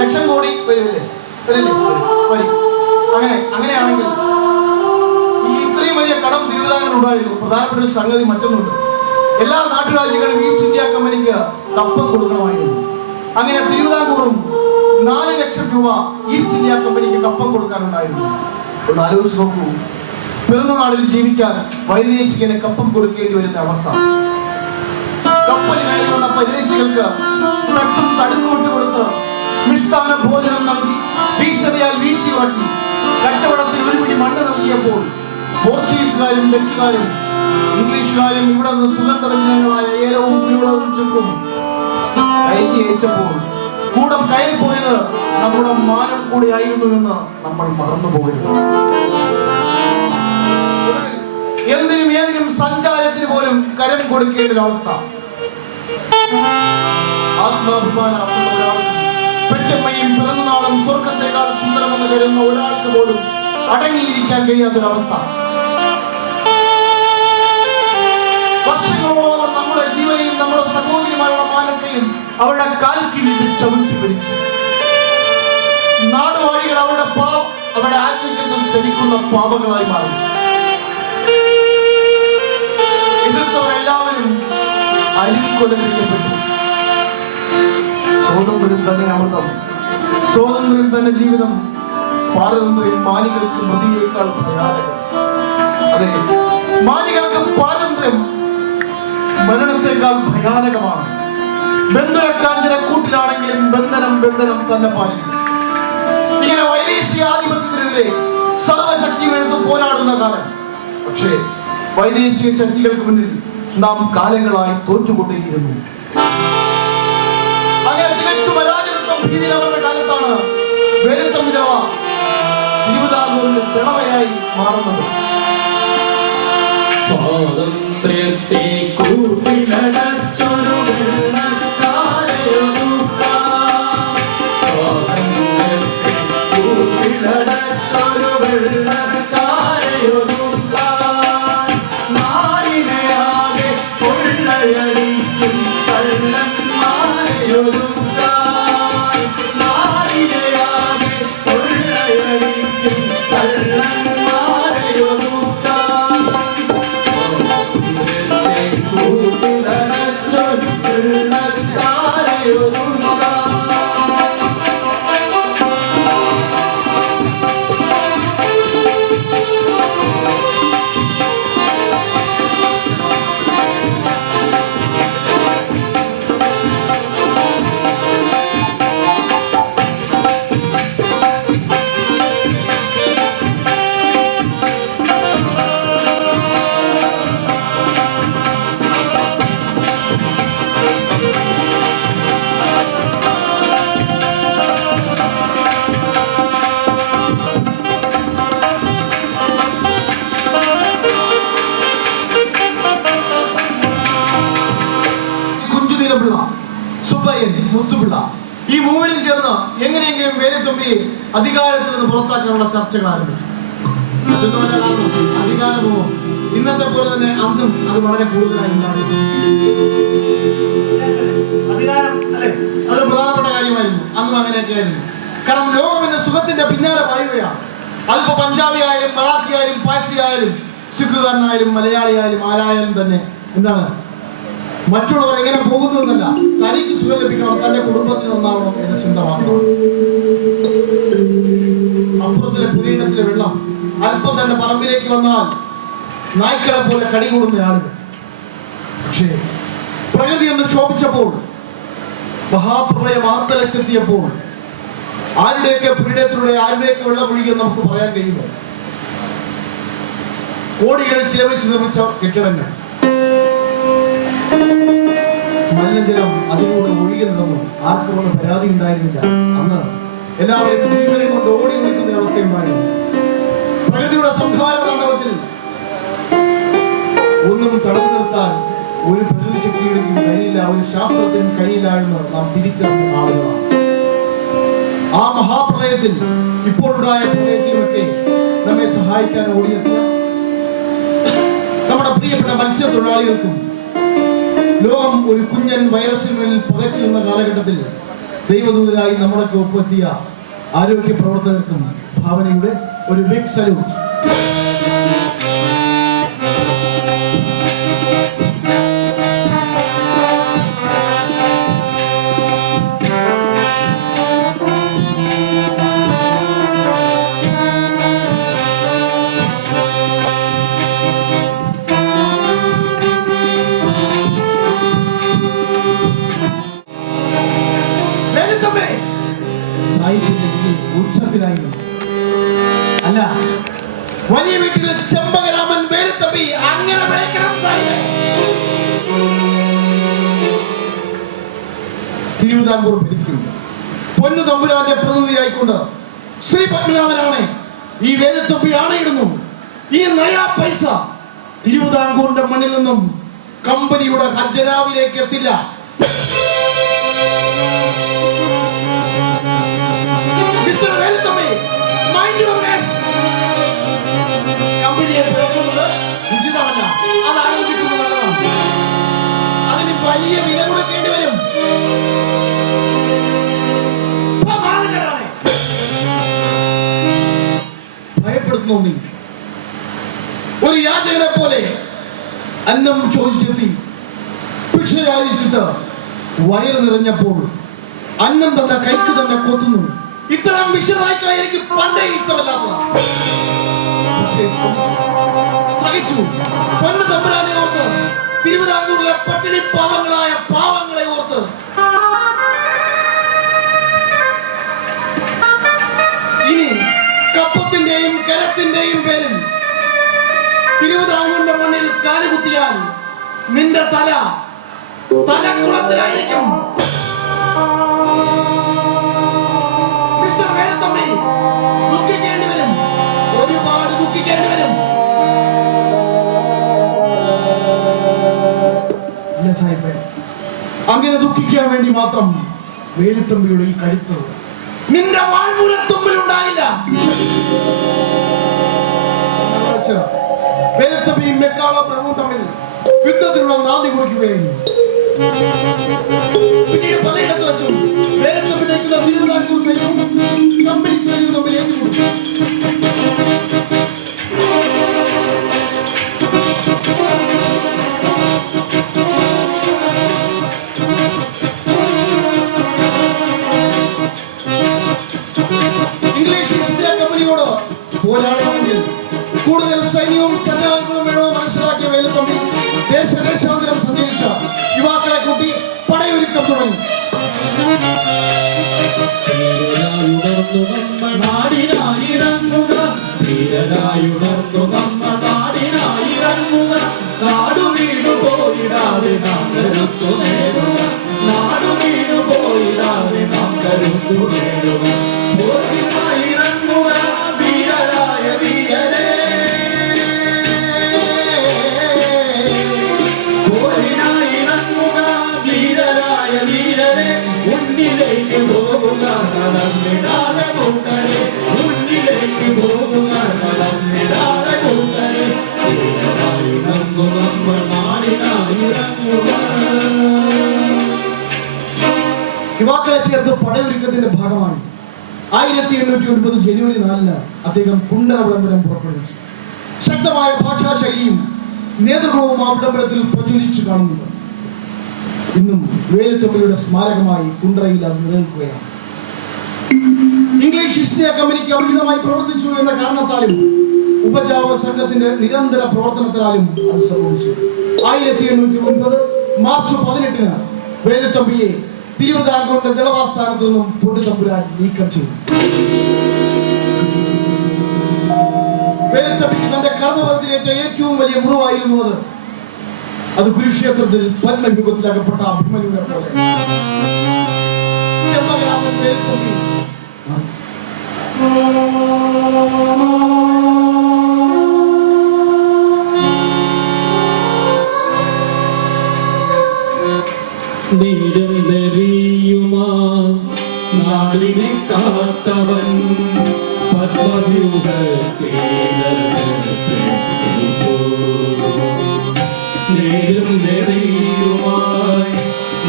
ലക്ഷം കോടി വരില്ലേ? വരും. അങ്ങനെയാണെങ്കിൽ ഈ ഇത്രയും വലിയ കടം തിരുവിതാംകൂർ ഉണ്ടായിരുന്നു. പ്രധാനപ്പെട്ട ഒരു സംഗതി മറ്റൊന്നുണ്ട്. എല്ലാ നാട്ടുരാജ്യങ്ങളും ഈസ്റ്റ് ഇന്ത്യ കമ്പനിക്ക് കപ്പം കൊടുക്കണമായിരുന്നു. അങ്ങനെ തിരുവിതാംകൂറും 4 ലക്ഷം രൂപ ഈസ്റ്റ് ഇന്ത്യ കമ്പനിക്ക് കപ്പം കൊടുക്കാനുണ്ടായിരുന്നു. ഒന്ന് ആലോചിച്ച് നോക്കൂ, പിറന്നനാടിൽ ജീവിക്കാൻ വൈദേശികന് കപ്പം കൊടുക്കേണ്ടി വരുന്ന അവസ്ഥ. കപ്പലിൽ കയറി വന്ന പരിദേശികൾക്ക് തട്ടും തടുക്കുമിട്ട് കൊടുത്ത് മിഷ്ടാന ഭോജനം നൽകി വീശതയാൽ വീശി ഉറക്കി കച്ചവടത്തിൽ ഒരു പിടി മണ്ണ് നൽകിയപ്പോൾ പോർച്ചുഗീസുകാരും ഡച്ചുകാരും ഇംഗ്ലീഷുകാരും ഇവിടെ നിന്ന് സുഗന്ധവ്യഞ്ജനങ്ങളായ ഏലവും കുരുളവും ചുക്കും കയറ്റി അയച്ചപ്പോൾ കൂടെ കയറി പോയത് നമ്മുടെ മാനം കൂടി ആയിരുന്നു എന്ന് നമ്മൾ മറന്നു പോകരുത്. എന്തിനും ഏതിനും സഞ്ചാരത്തിന് പോലും കരം കൊടുക്കേണ്ട ഒരു അവസ്ഥ. ആത്മാഭിമാനമുള്ള ഒരാൾക്ക് പെറ്റമ്മയും പിറന്നാളും സ്വർഗത്തെക്കാൾ സുന്ദരമെന്ന് കരുതുന്ന ഒരാൾക്ക് പോലും അടങ്ങിയിരിക്കാൻ കഴിയാത്തൊരവസ്ഥ. വർഷങ്ങളോളം നമ്മുടെ ജീവനെയും നമ്മുടെ സഹോദരിമാരുടെ മാനത്തെയും അവരുടെ കാൽക്കീഴിൽ ചവിട്ടി പിടിച്ചു. നാടുവാഴികൾ അവരുടെ ആത്മീയത്തിൽ സ്നേഹിക്കുന്ന പാപങ്ങളായി മാറി. എതിർത്തവർ എല്ലാവരും അരിക്കൊല ചെയ്യപ്പെട്ടു. സ്വാതന്ത്ര്യം തന്നെ അമൃതം, സ്വാതന്ത്ര്യം തന്നെ ജീവിതം, പാരതന്ത്ര്യം മാനികൾക്ക് മൃതിയേക്കാൾ ഭയാനകം. അതെ, മാനികൾക്ക് സ്വാതന്ത്ര്യം മരണത്തെക്കാൾ ഭയാനകമാണ്. ബന്ധനക്കാഞ്ചന കൂട്ടിലാണെങ്കിലും ബന്ധനം തന്നെ പാലിക്കും. ഇങ്ങനെ വൈദേശിക ആധിപത്യത്തിനെതിരെ സർവശക്തിയും എടുത്ത് പോരാടുന്ന കാലം. പക്ഷേ വൈദേശിക ശക്തികൾക്ക് മുന്നിൽ നാം കാലങ്ങളായി തോറ്റുകൊണ്ടേയിരുന്നു. അങ്ങനെ തികച്ചും അരാജകത്വം ഭീതിയിലവരുടെ കാലത്താണ് വേലുത്തമ്പി ദളവ തിരുവിതാംകൂറിന്റെ പിളവയായി മാറുന്നത്. സ്വാതന്ത്ര്യത്തെ കൂട്ടിലടച്ചൊരു നാടിനെയാകെ കൊള്ളയടിക്കും കള്ളന്മാരെയൊതുക്കാൻ, നാടിനെയാകെ കൊള്ളയടിക്കും കള്ളന്മാരെയൊതുക്കാൻ കൂട്ടിലടച്ചൊരു വെള്ളക്കാരെയൊതുക്കാൻ. സുബ്ബയ്യൻ, മുത്തുപിള്ള, ഈ മൂവരും ചേർന്ന് എങ്ങനെയെങ്കിലും വേലുത്തമ്പിയെ അധികാരത്തിൽ നിന്ന് പുറത്താക്കാനുള്ള ചർച്ചകൾ ആരംഭിച്ചു. അധികാരമോ ഇന്നത്തെ പോലെ തന്നെ അന്നും അത് വളരെ കൂടുതലായി ഉണ്ടായിരുന്നു. അധികാരം അല്ലെ, അതൊരു പ്രധാനപ്പെട്ട കാര്യമായിരുന്നു. അന്നും അങ്ങനെയൊക്കെ ആയിരുന്നു. കാരണം ലോകം എന്ന സുഖത്തിന്റെ പിന്നാലെ പായുകയാണ്. അതിപ്പോ പഞ്ചാബി ആയാലും മറാഠി ആയാലും പാഴ്സി ആയാലും സിഖുകാരനായാലും മലയാളി ആയാലും ആരായാലും തന്നെ എന്താണ്, മറ്റുള്ളവർ എങ്ങനെ പോകുന്നു എന്നല്ല, തനിക്ക് സുഖം ലഭിക്കണം, തന്റെ കുടുംബത്തിന് ഒന്നാവണം എന്ന ചിന്ത മാത്രമാണ്. അപ്പുറത്തിലെ പുരയിടത്തിലെ വെള്ളം അല്പം തന്നെ പറമ്പിലേക്ക് വന്നാൽ നായ്ക്കളെ പോലെ കടികൂടുന്ന ആളുകൾ. പക്ഷേ പ്രകൃതി ഒന്ന് ശോഭിച്ചപ്പോൾ, മഹാപ്രളയം ആർത്തലശെത്തിയപ്പോൾ ആരുടെയൊക്കെ പുരയിടത്തിലൂടെ ആരുടെയൊക്കെ വെള്ളം ഒഴുകിയെന്ന് നമുക്ക് പറയാൻ കഴിയുമോ? കോടികൾ ചിലവഴിച്ച് നിർമ്മിച്ച കെട്ടിടങ്ങൾ, മലിനജലം അതിലൂടെ ഒഴുകുന്നതെന്നും ആർക്കും കൊണ്ട് പരാതി ഉണ്ടായിരുന്നില്ല. അന്ന് എല്ലാവരും ജീവനെ കൊണ്ട് ഓടി ഒഴിക്കുന്ന അവസ്ഥയുണ്ടായിരുന്നു. പ്രകൃതിയുടെ സംഹാര താണ്ഡവത്തിൽ ഒന്നും തടഞ്ഞു നിർത്താൻ ഒരു പ്രകൃതി ശക്തിയുടെയും കഴിയില്ല, ഒരു ശാസ്ത്രത്തിനും കഴിയില്ല എന്ന് നാം തിരിച്ചറിഞ്ഞ ആളുകളാണ്. ആ മഹാപ്രളയത്തിൽ, ഇപ്പോഴുണ്ടായ പ്രളയത്തിലുമൊക്കെ നമ്മെ സഹായിക്കാൻ ഓടിയെത്തിയ നമ്മുടെ പ്രിയപ്പെട്ട മത്സ്യത്തൊഴിലാളികൾക്കും ലോകം ഒരു കുഞ്ഞൻ വൈറസിനുള്ളിൽ പകച്ചു നിന്ന കാലഘട്ടത്തിൽ ദൈവദൂതരായി നമ്മളൊക്കെ ഒപ്പെത്തിയ ആരോഗ്യ പ്രവർത്തകർക്കും ഭാവനയുടെ ഒരു ബിഗ് സല്യൂട്ട്. ഉച്ചത്തിലായിരുന്നു. അല്ല, വലിയ വീട്ടിലെ ചെമ്പകരാമൻ വേലുത്തമ്പി അങ്ങനെ വിളിക്കണം. തിരുവിതാംകൂർ ഭരിക്കും പൊന്നു തമ്പുരാന്റെ പ്രതിനിധിയായിക്കൊണ്ട് ശ്രീ പത്മനാഭനാണ് ഈ വേലുത്തമ്പി ആണയിടുന്നു. ഈ നയാ പൈസ തിരുവിതാംകൂറിന്റെ മണ്ണിൽ നിന്നും കമ്പനിയുടെ ഖജനാവിലേക്ക് എത്തില്ല. കമ്പനിയെ പിഴക്കുന്നത് ഉചിതമല്ല, അത് ആലോചിക്കുന്നത് നല്ലതാണ്. അതിന് വലിയ വില കൊടുക്കേണ്ടി വരും. ഭയപ്പെടുത്തുന്നു നീ ഒരു യാചകനെ പോലെ അന്നം ചോദിച്ചെത്തി ഭിക്ഷ യാചിച്ചിട്ട് വയറ് നിറഞ്ഞപ്പോൾ അന്നം തന്ന കൈക്ക് തന്നെ കൊത്തുന്നു. ഇത്തരം ഭിക്ഷനായിക്കായി എനിക്ക് പണ്ടേ ഇഷ്ടമല്ലാത്തതാണ്. പക്ഷേ സഹിച്ചു. പൊന്നു തമ്പുരാനെ ഓർത്ത്, തിരുവിതാംകൂറിലെ പട്ടിണി പാവങ്ങളായ പാവങ്ങളെ ഓർത്ത് ഇനി കപ്പത്തിന്റെയും കരത്തിന്റെയും പേരിൽ തിരുവിതാംകൂറിന്റെ മണ്ണിൽ കാലുകുത്തിയാൽ നിന്റെ തലക്കുളത്തിലായിരിക്കും. മിസ്റ്റർ വേലത്തമ്പി, ദുഃഖിക്കേണ്ടി വരും, ഒരുപാട് ദുഃഖിക്കേണ്ടി വരും. ഇല്ല സാഹിബേ, അങ്ങനെ ദുഃഖിക്കാൻ വേണ്ടി മാത്രം വേലുത്തമ്പിയുടെ ഈ കഴുത്ത് നിന്റെ വാൾമൂലത്തുമ്പിൽ ഉണ്ടായില്ല. വേലുത്തമ്പിയും മെക്കാളോ പ്രഭുവും തമ്മിൽ യുദ്ധത്തിനുള്ള നാന്ദി കുറിക്കുകയായിരുന്നു. പിന്നീട് പലയിടത്ത് വെച്ചും വേലത്തമ്പി നയിക്കുന്ന തിരുവിതാംകൂർ സൈന്യവും കമ്പനി സൈന്യവും തമ്മിൽ ഏറ്റുമുട്ടി. ഇംഗ്ലീഷ് ഈസ്റ്റ് ഇന്ത്യ കമ്പനിയോട് പോരാടണമെങ്കിൽ കൂടുതൽ സൈന്യവും സന്നാഹങ്ങളും വേണോ മനസ്സിലാക്കിയ വേലുത്തമ്പി ദേശാന്തരം സഞ്ചരിച്ച യുവാക്കളെ കൂട്ടി പടയൊരുക്കം തുടങ്ങി. യുവാക്കളെ ചേർത്ത് പടയൊരുക്കത്തിന്റെ ഭാഗമായി 1809 ജനുവരി 4 അദ്ദേഹം കുണ്ടറ വിളംബരം പുറപ്പെടുവിച്ചു. ശക്തമായ ഭാഷാശൈലിയും നേതൃത്വവും ആ വിളംബരത്തിൽ പ്രചരിച്ചു കാണുന്നുണ്ട്. ഇന്നും വേലുത്തമ്പിയുടെ സ്മാരകമായി കുണ്ടറയിൽ അത് നിലനിൽക്കുകയാണ്. ഇംഗ്ലീഷ് ഈസ്റ്റ് ഇന്ത്യ കമ്പനിക്ക് അവിഹിതമായി പ്രവർത്തിച്ചു എന്ന കാരണത്താലും ഉപജാവ സംഘത്തിന്റെ നിരന്തര പ്രവർത്തനത്തിനാലും അത് സംഭവിച്ചു. 1809 മാർച്ച് 18 വേലുത്തമ്പിയെ തിരുവിതാംകൂറിന്റെ ദളവാസ്ഥാനത്തു നിന്നും പൊന്നുതമ്പുരാൻ നീക്കം ചെയ്തു. വേലുത്തമ്പിക്ക് തന്റെ കർമ്മപഥത്തിലേറ്റ ഏറ്റവും വലിയ മുറിവായിരുന്നു അത് കുരുക്ഷേത്രത്തിൽ പത്മയുഗത്തിൽ അകപ്പെട്ട അഭിമന്യുവിനെ പോലെ. ചെമ്മഗ്രാമൻ വേലുത്തമ്പി നീരും നെറിയുമാ നാടിനെ കാത്തവൻ നീരും നെറിയുമായി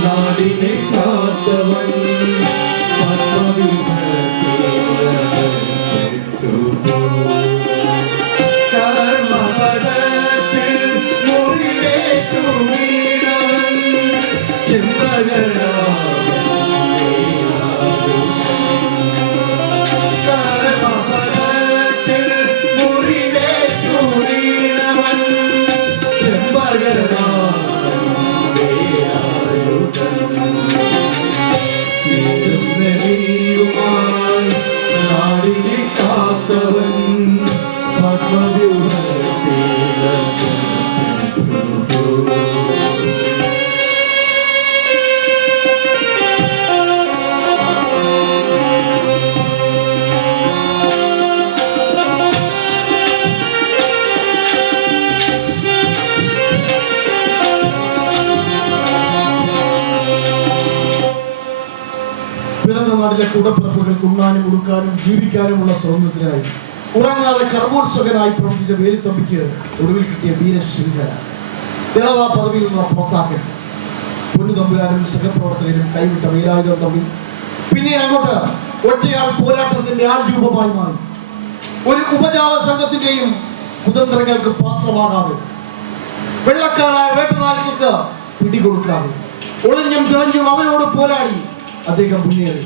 നാടിനെ കാത്തവൻ കർമ്മപദത്തിൽ മുറിവേറ്റു വീണവൻ കർമ്മപദത്തിൽ മുറിവേറ്റു വീണവൻ നെറിയുമായി നാടിനെ കാത്തവൻ പിറന്ന നാട്ടിലെ കൂടപ്പിറപ്പുകൾക്ക് ഉണ്ണാനും ഉടുക്കാനും ജീവിക്കാനുമുള്ള സ്വാതന്ത്ര്യത്തിനായി ഉറങ്ങാതെ കർമ്മോത്സുകനായി പ്രവർത്തിച്ച വേലുത്തമ്പിക്ക് ഒടുവിൽ കിട്ടിയ വീരശൃംഖല ദളവ പദവിയിൽ നിന്നുള്ള പുറത്താക്കൽ. പൊന്നുതമ്പുരാനും സഹപ്രവർത്തകരും കൈവിട്ട വേലായുധം തമ്മിൽ പിന്നീട് അങ്ങോട്ട് ഒറ്റയാൾ പോരാട്ടത്തിന്റെ ആൾ രൂപമായി മാറി. ഒരു ഉപജാവ സംഘത്തിന്റെയും കുതന്ത്രങ്ങൾക്ക് പാത്രമാകാതെ വെള്ളക്കാരായ വേട്ടനായ്ക്കൾക്ക് പിടികൊടുക്കാതെ ഒളിഞ്ഞും തിളഞ്ഞും അവരോട് പോരാടി അദ്ദേഹം മുന്നേറി.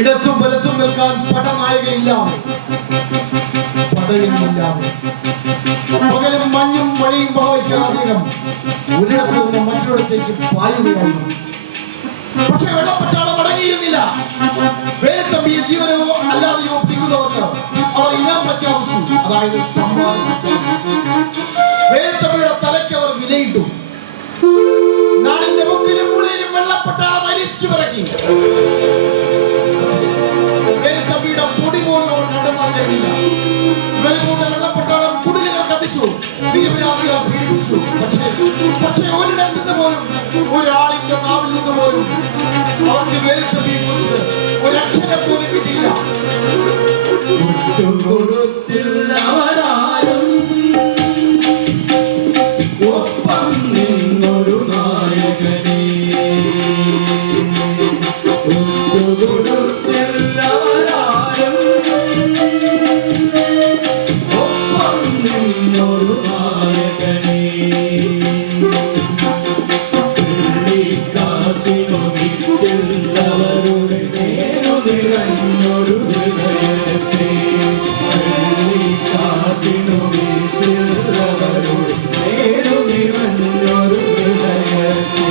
ഇടത്തും വലത്തും നിൽക്കാൻ പടനായകയില്ലാതെ, പടയണിയില്ലാതെ, പകലും മഞ്ഞും മഴയും വഹിക്കാൻ അദ്ദേഹം ഒരിടത്ത് നിന്ന് മറ്റൊരിടത്തേക്ക് പായുകയായിരുന്നു. പക്ഷെ വെള്ളപ്പട്ടാളം അടങ്ങിയിരുന്നില്ല. വേലത്തമ്പിയെ ജീവനോ അല്ലാതെയോ പിക്കുന്നവർക്ക് അവർ ഇനാം പ്രഖ്യാപിച്ചു, അതായത് സമ്മാനം. വേലത്തമ്പിയുടെ തലയ്ക്ക് അവർ വിലയിട്ടു. നാടിന്റെ മുക്കിലും മൂലയിലും വെള്ളപ്പട്ടാളം അരിച്ചു പിറക്കി. വേലത്തമ്പിയുടെ പൊടി പോലും അവർ കണ്ടെത്താൻ കഴിഞ്ഞില്ല. വെളുപ്പൂട്ട വെള്ളപ്പട്ടാളം കുടിലുകൾ കത്തിച്ചു, നിരപരാധികളെ പീഡിപ്പിച്ചു. പക്ഷേ ഒരിടത്തുനിന്ന് പോലും, ഒരാളിന്റെ നാവിൽ നിന്ന് പോലും അവർക്ക് വേലത്തമ്പിയെ കുറിച്ച് ഒരക്ഷരം പോലും കിട്ടിയില്ല. കൊടുത്തില്ലവരാരും ഒപ്പം നിന്നൊരു നായകനെ കൊടുത്തില്ലവരാരും ഒപ്പം നിന്നൊരു നായകനെ കാശിനൊന്നില്ലവരുടെ നേരു നിറഞ്ഞൊരു ഹൃദയത്തെ കാശിനൊന്നില്ലവരുടെ നേരു നിറഞ്ഞൊരു ഹൃദയത്തെ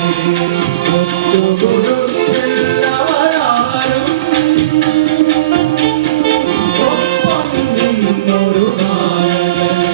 ഒത്തുകൊടുത്തില്ലവരാരും ഒപ്പം നിന്നൊരു നായകനെ.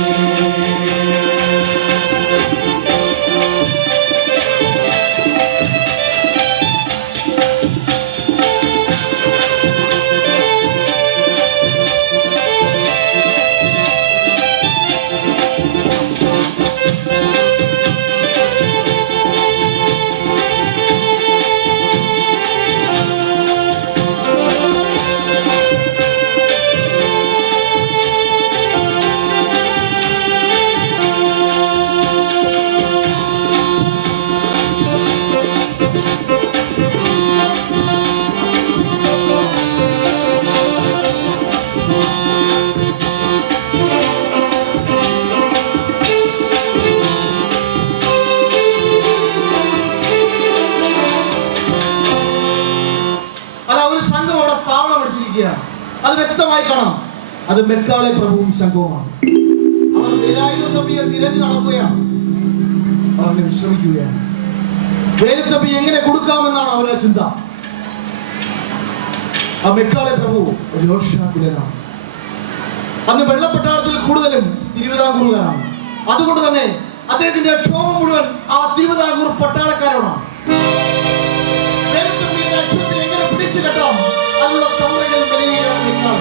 അത് വ്യക്തമായി കാണാം. അത് മെക്കാളെ പ്രഭുവും സംഘവുമാണ്. അവർ വേലായുധത്തമ്പിയെ തിരഞ്ഞു നടക്കുകയാണ്. അവർ വിശ്രമിക്കുകയാണ്. വേലുത്തമ്പി എങ്ങനെ കൊടുക്കാമെന്നാണ് അവരുടെ ചിന്ത. ആ മെക്കാളെ പ്രഭു രോഷാകുലനാണ്. അന്ന് വെള്ളപ്പട്ടാളത്തിൽ കൂടുതലും തിരുവിതാംകൂറുകാരാണ്. അതുകൊണ്ട് തന്നെ അദ്ദേഹത്തിന്റെ ക്ഷോഭം മുഴുവൻ ആ തിരുവിതാംകൂർ പട്ടാളക്കാരോടാണ്. വേലുത്തമ്പിയുടെ അക്ഷത്തെ എങ്ങനെ പിടിച്ചു കെട്ടാം അതിനുള്ള തന്ത്രങ്ങൾ മെനയുകയാണ് മെക്കാൾ.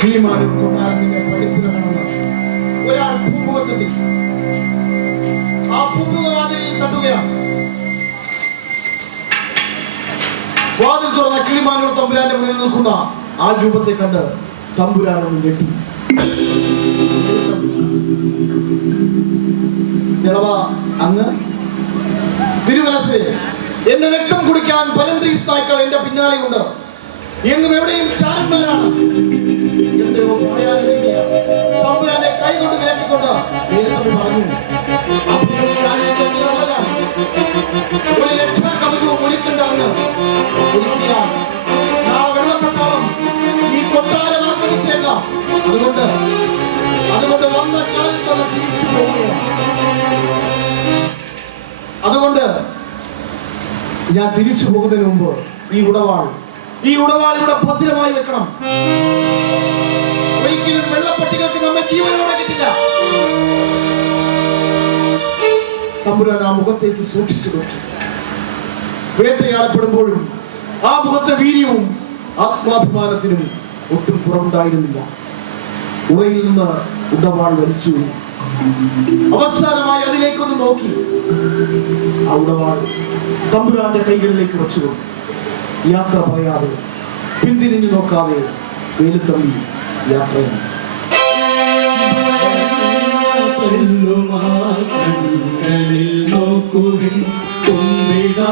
കിളിമാനും കൊട്ടാരത്തിന്റെ പഠിപ്പിടണമെന്ന് ഒരാൾ പൂമുഖത്തെത്തി. ആ പൂമുഖവാതിലിൽ തട്ടുകയാണ്. വാതിൽ തുറന്ന കിളിമാനൂർ തമ്പുരാന്റെ മുന്നിൽ നിൽക്കുന്ന ആ രൂപത്തെ കണ്ട് തമ്പുരാനൊന്ന് ഞെട്ടി. അങ്ങ് തിരുമനസ്, എന്റെ രക്തം കുടിക്കാൻ പലന്ത്രീസ് നായ്ക്കൾ എന്റെ പിന്നാലെയുണ്ട്. എങ്ങും എവിടെയും ചാരന്മാരാണ്. എന്തെയോ പറയാൻ തമ്പുരാനെ കൈകൊണ്ട് വിലക്കിക്കൊണ്ട് പറഞ്ഞു, ഒരു രക്ഷാകവചവും ഒരുക്കുണ്ടാവുന്ന ഒരിക്കലും നാളെ വെള്ളപ്പട്ടാളം ഈ കൊട്ടാരം ആക്രമിച്ചേക്കാം. അതുകൊണ്ട് വന്ന കാലത്ത് തന്നെ തിരിച്ചു പോവുകയാണ്. അതുകൊണ്ട് ഞാൻ തിരിച്ചു പോകുന്നതിന് മുമ്പ് ഈ ഉടവാൾ ഇവിടെ ഭദ്രമായി വെക്കണം. ഒരിക്കലും വെള്ളപ്പട്ടികൾക്ക് നമ്മെ ജീവനോടെ കിട്ടില്ല. തമ്പുരാൻ ആ മുഖത്തേക്ക് സൂക്ഷിച്ചു നോക്കി. വേട്ടയാടപ്പെടുമ്പോഴും ആ മുഖത്തെ വീര്യവും ആത്മാഭിമാനത്തിനും ഒട്ടും കുറവുണ്ടായിരുന്നില്ല. ഉറയിൽ നിന്ന് ഉടവാൾ വലിച്ചു. അവസാനമായി അതിലേക്കൊന്ന് നോക്കി. ആ ഉടവാൾ തമ്പുരാന്റെ കൈകളിലേക്ക് വെച്ചു. യാത്ര പറയാതെ, പിന്തിരിഞ്ഞു നോക്കാതെ വേലുത്തമ്പി യാത്രയാണ്. നോക്കുവിൻ കുമ്പിടാതഭിമാന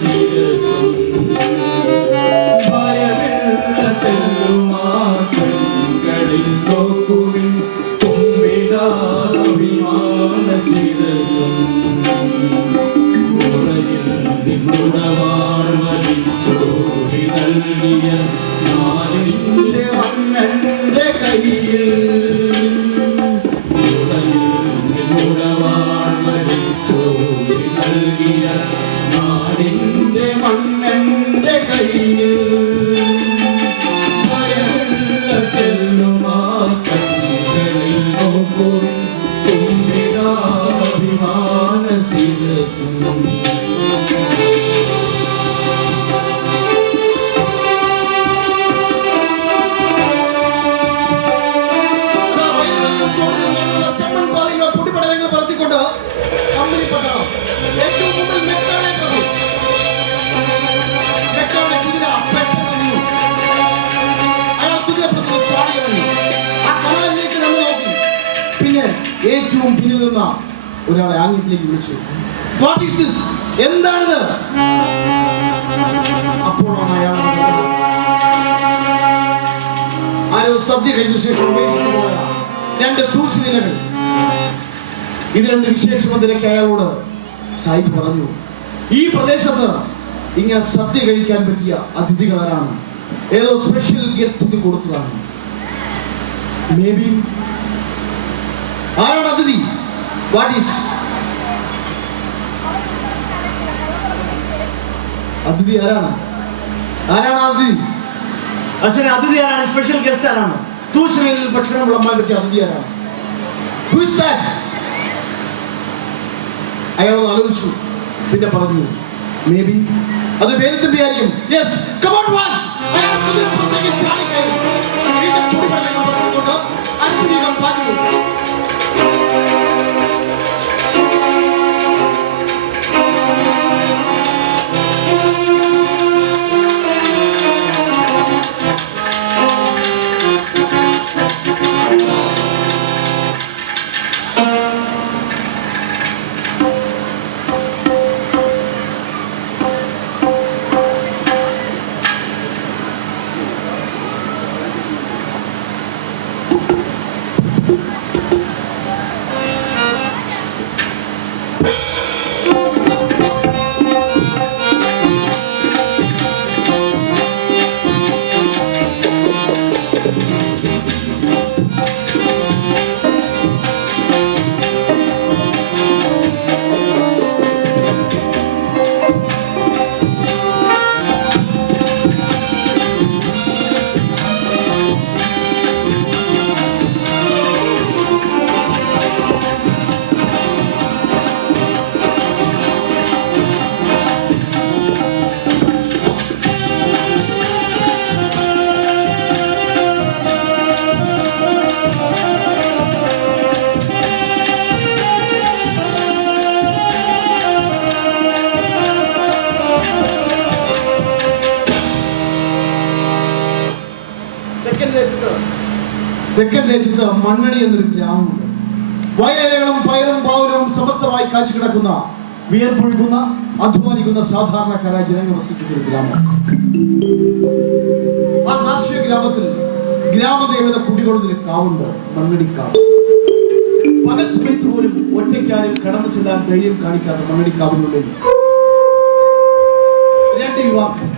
ശിരസും ഭയമില്ല തെല്ലുമാ ശിരസും ഉടയിൽ നിന്നുടവാഴ്വലിച്ചോടി നൽകിയ നാടിന്റെ മന്നന്റെ കയ്യിൽ ഉടയിൽ നിന്നുടവാഴ്വലിച്ചോടി നൽകിയ നാടിന്റെ മന്നന്റെ കയ്യിൽ ഏറ്റവും പിന്നിൽ നിന്ന ഒരാളെ ആംഗ്യത്തിലേക്ക് വിളിച്ചു. What is this? എന്താണിത്? അപ്പോഴാണ് അയാൾ ആരോ സദ്യ കഴിച്ച ശേഷം ഉപേക്ഷിച്ചു പോയ 2 തൂശിനിലകൾ. ഇത് 2 വിശേഷമതിലേക്ക് അയാളോട് സാഹിബ് പറഞ്ഞു, ഈ പ്രദേശത്ത് ഇങ്ങനെ സദ്യ കഴിക്കാൻ പറ്റിയ അതിഥികൾ ആരാണ്? ഏതോ സ്പെഷ്യൽ ഗസ്റ്റ് കൊടുത്തതാണ്. മേ ബി ആരാണ് അതിഥി? വാട്ട് ഈസ് അതിഥി? ആരാണ് അതിഥി? അച്ഛനെ അതിഥി ആരാണ്? സ്പെഷ്യൽ ഗസ്റ്റ് ആരാണ്? തൂശനിൽ ഭക്ഷണം വിളമ്പാൻ പറ്റിയ അതിഥി ആരാണ്? Who is that? അയാൾ ആലോചിച്ചു, പിന്നെ പറഞ്ഞു, മേ ബി അത് വേലത്തിന്റെ ആയിരിക്കും. Yes, come on, wash. അയാൾ കുതിരപ്പുറത്തേക്ക് ചാടിക്കയറി വീണ്ടും കുടിവെള്ളം പറഞ്ഞുകൊണ്ട് അശ്വരീകം പറഞ്ഞു. തെക്കൻ ദേശത്ത് മണ്ണടി എന്നൊരു ഗ്രാമമുണ്ട്. വയലേലകളും പയറും പാവലും സമൃദ്ധമായി കാച്ചു കിടക്കുന്ന, വിയർപ്പൊഴുകുന്ന, അധ്വാനിക്കുന്ന സാധാരണക്കാരായ ജനങ്ങൾ വസിക്കുന്ന ഒരു ഗ്രാമം. ആ കാർഷിക ഗ്രാമത്തിൽ ഗ്രാമദേവത കുടികൊള്ളുന്നൊരു കാവുണ്ട്, മണ്ണടിക്കാവ്. പകൽ സമയത്ത് പോലും ഒറ്റയ്ക്കാരും കടന്നു ചെല്ലാൻ ധൈര്യം കാണിക്കാത്ത മണ്ണടിക്കാവിനുള്ളിൽ 2 യുവാക്കൾ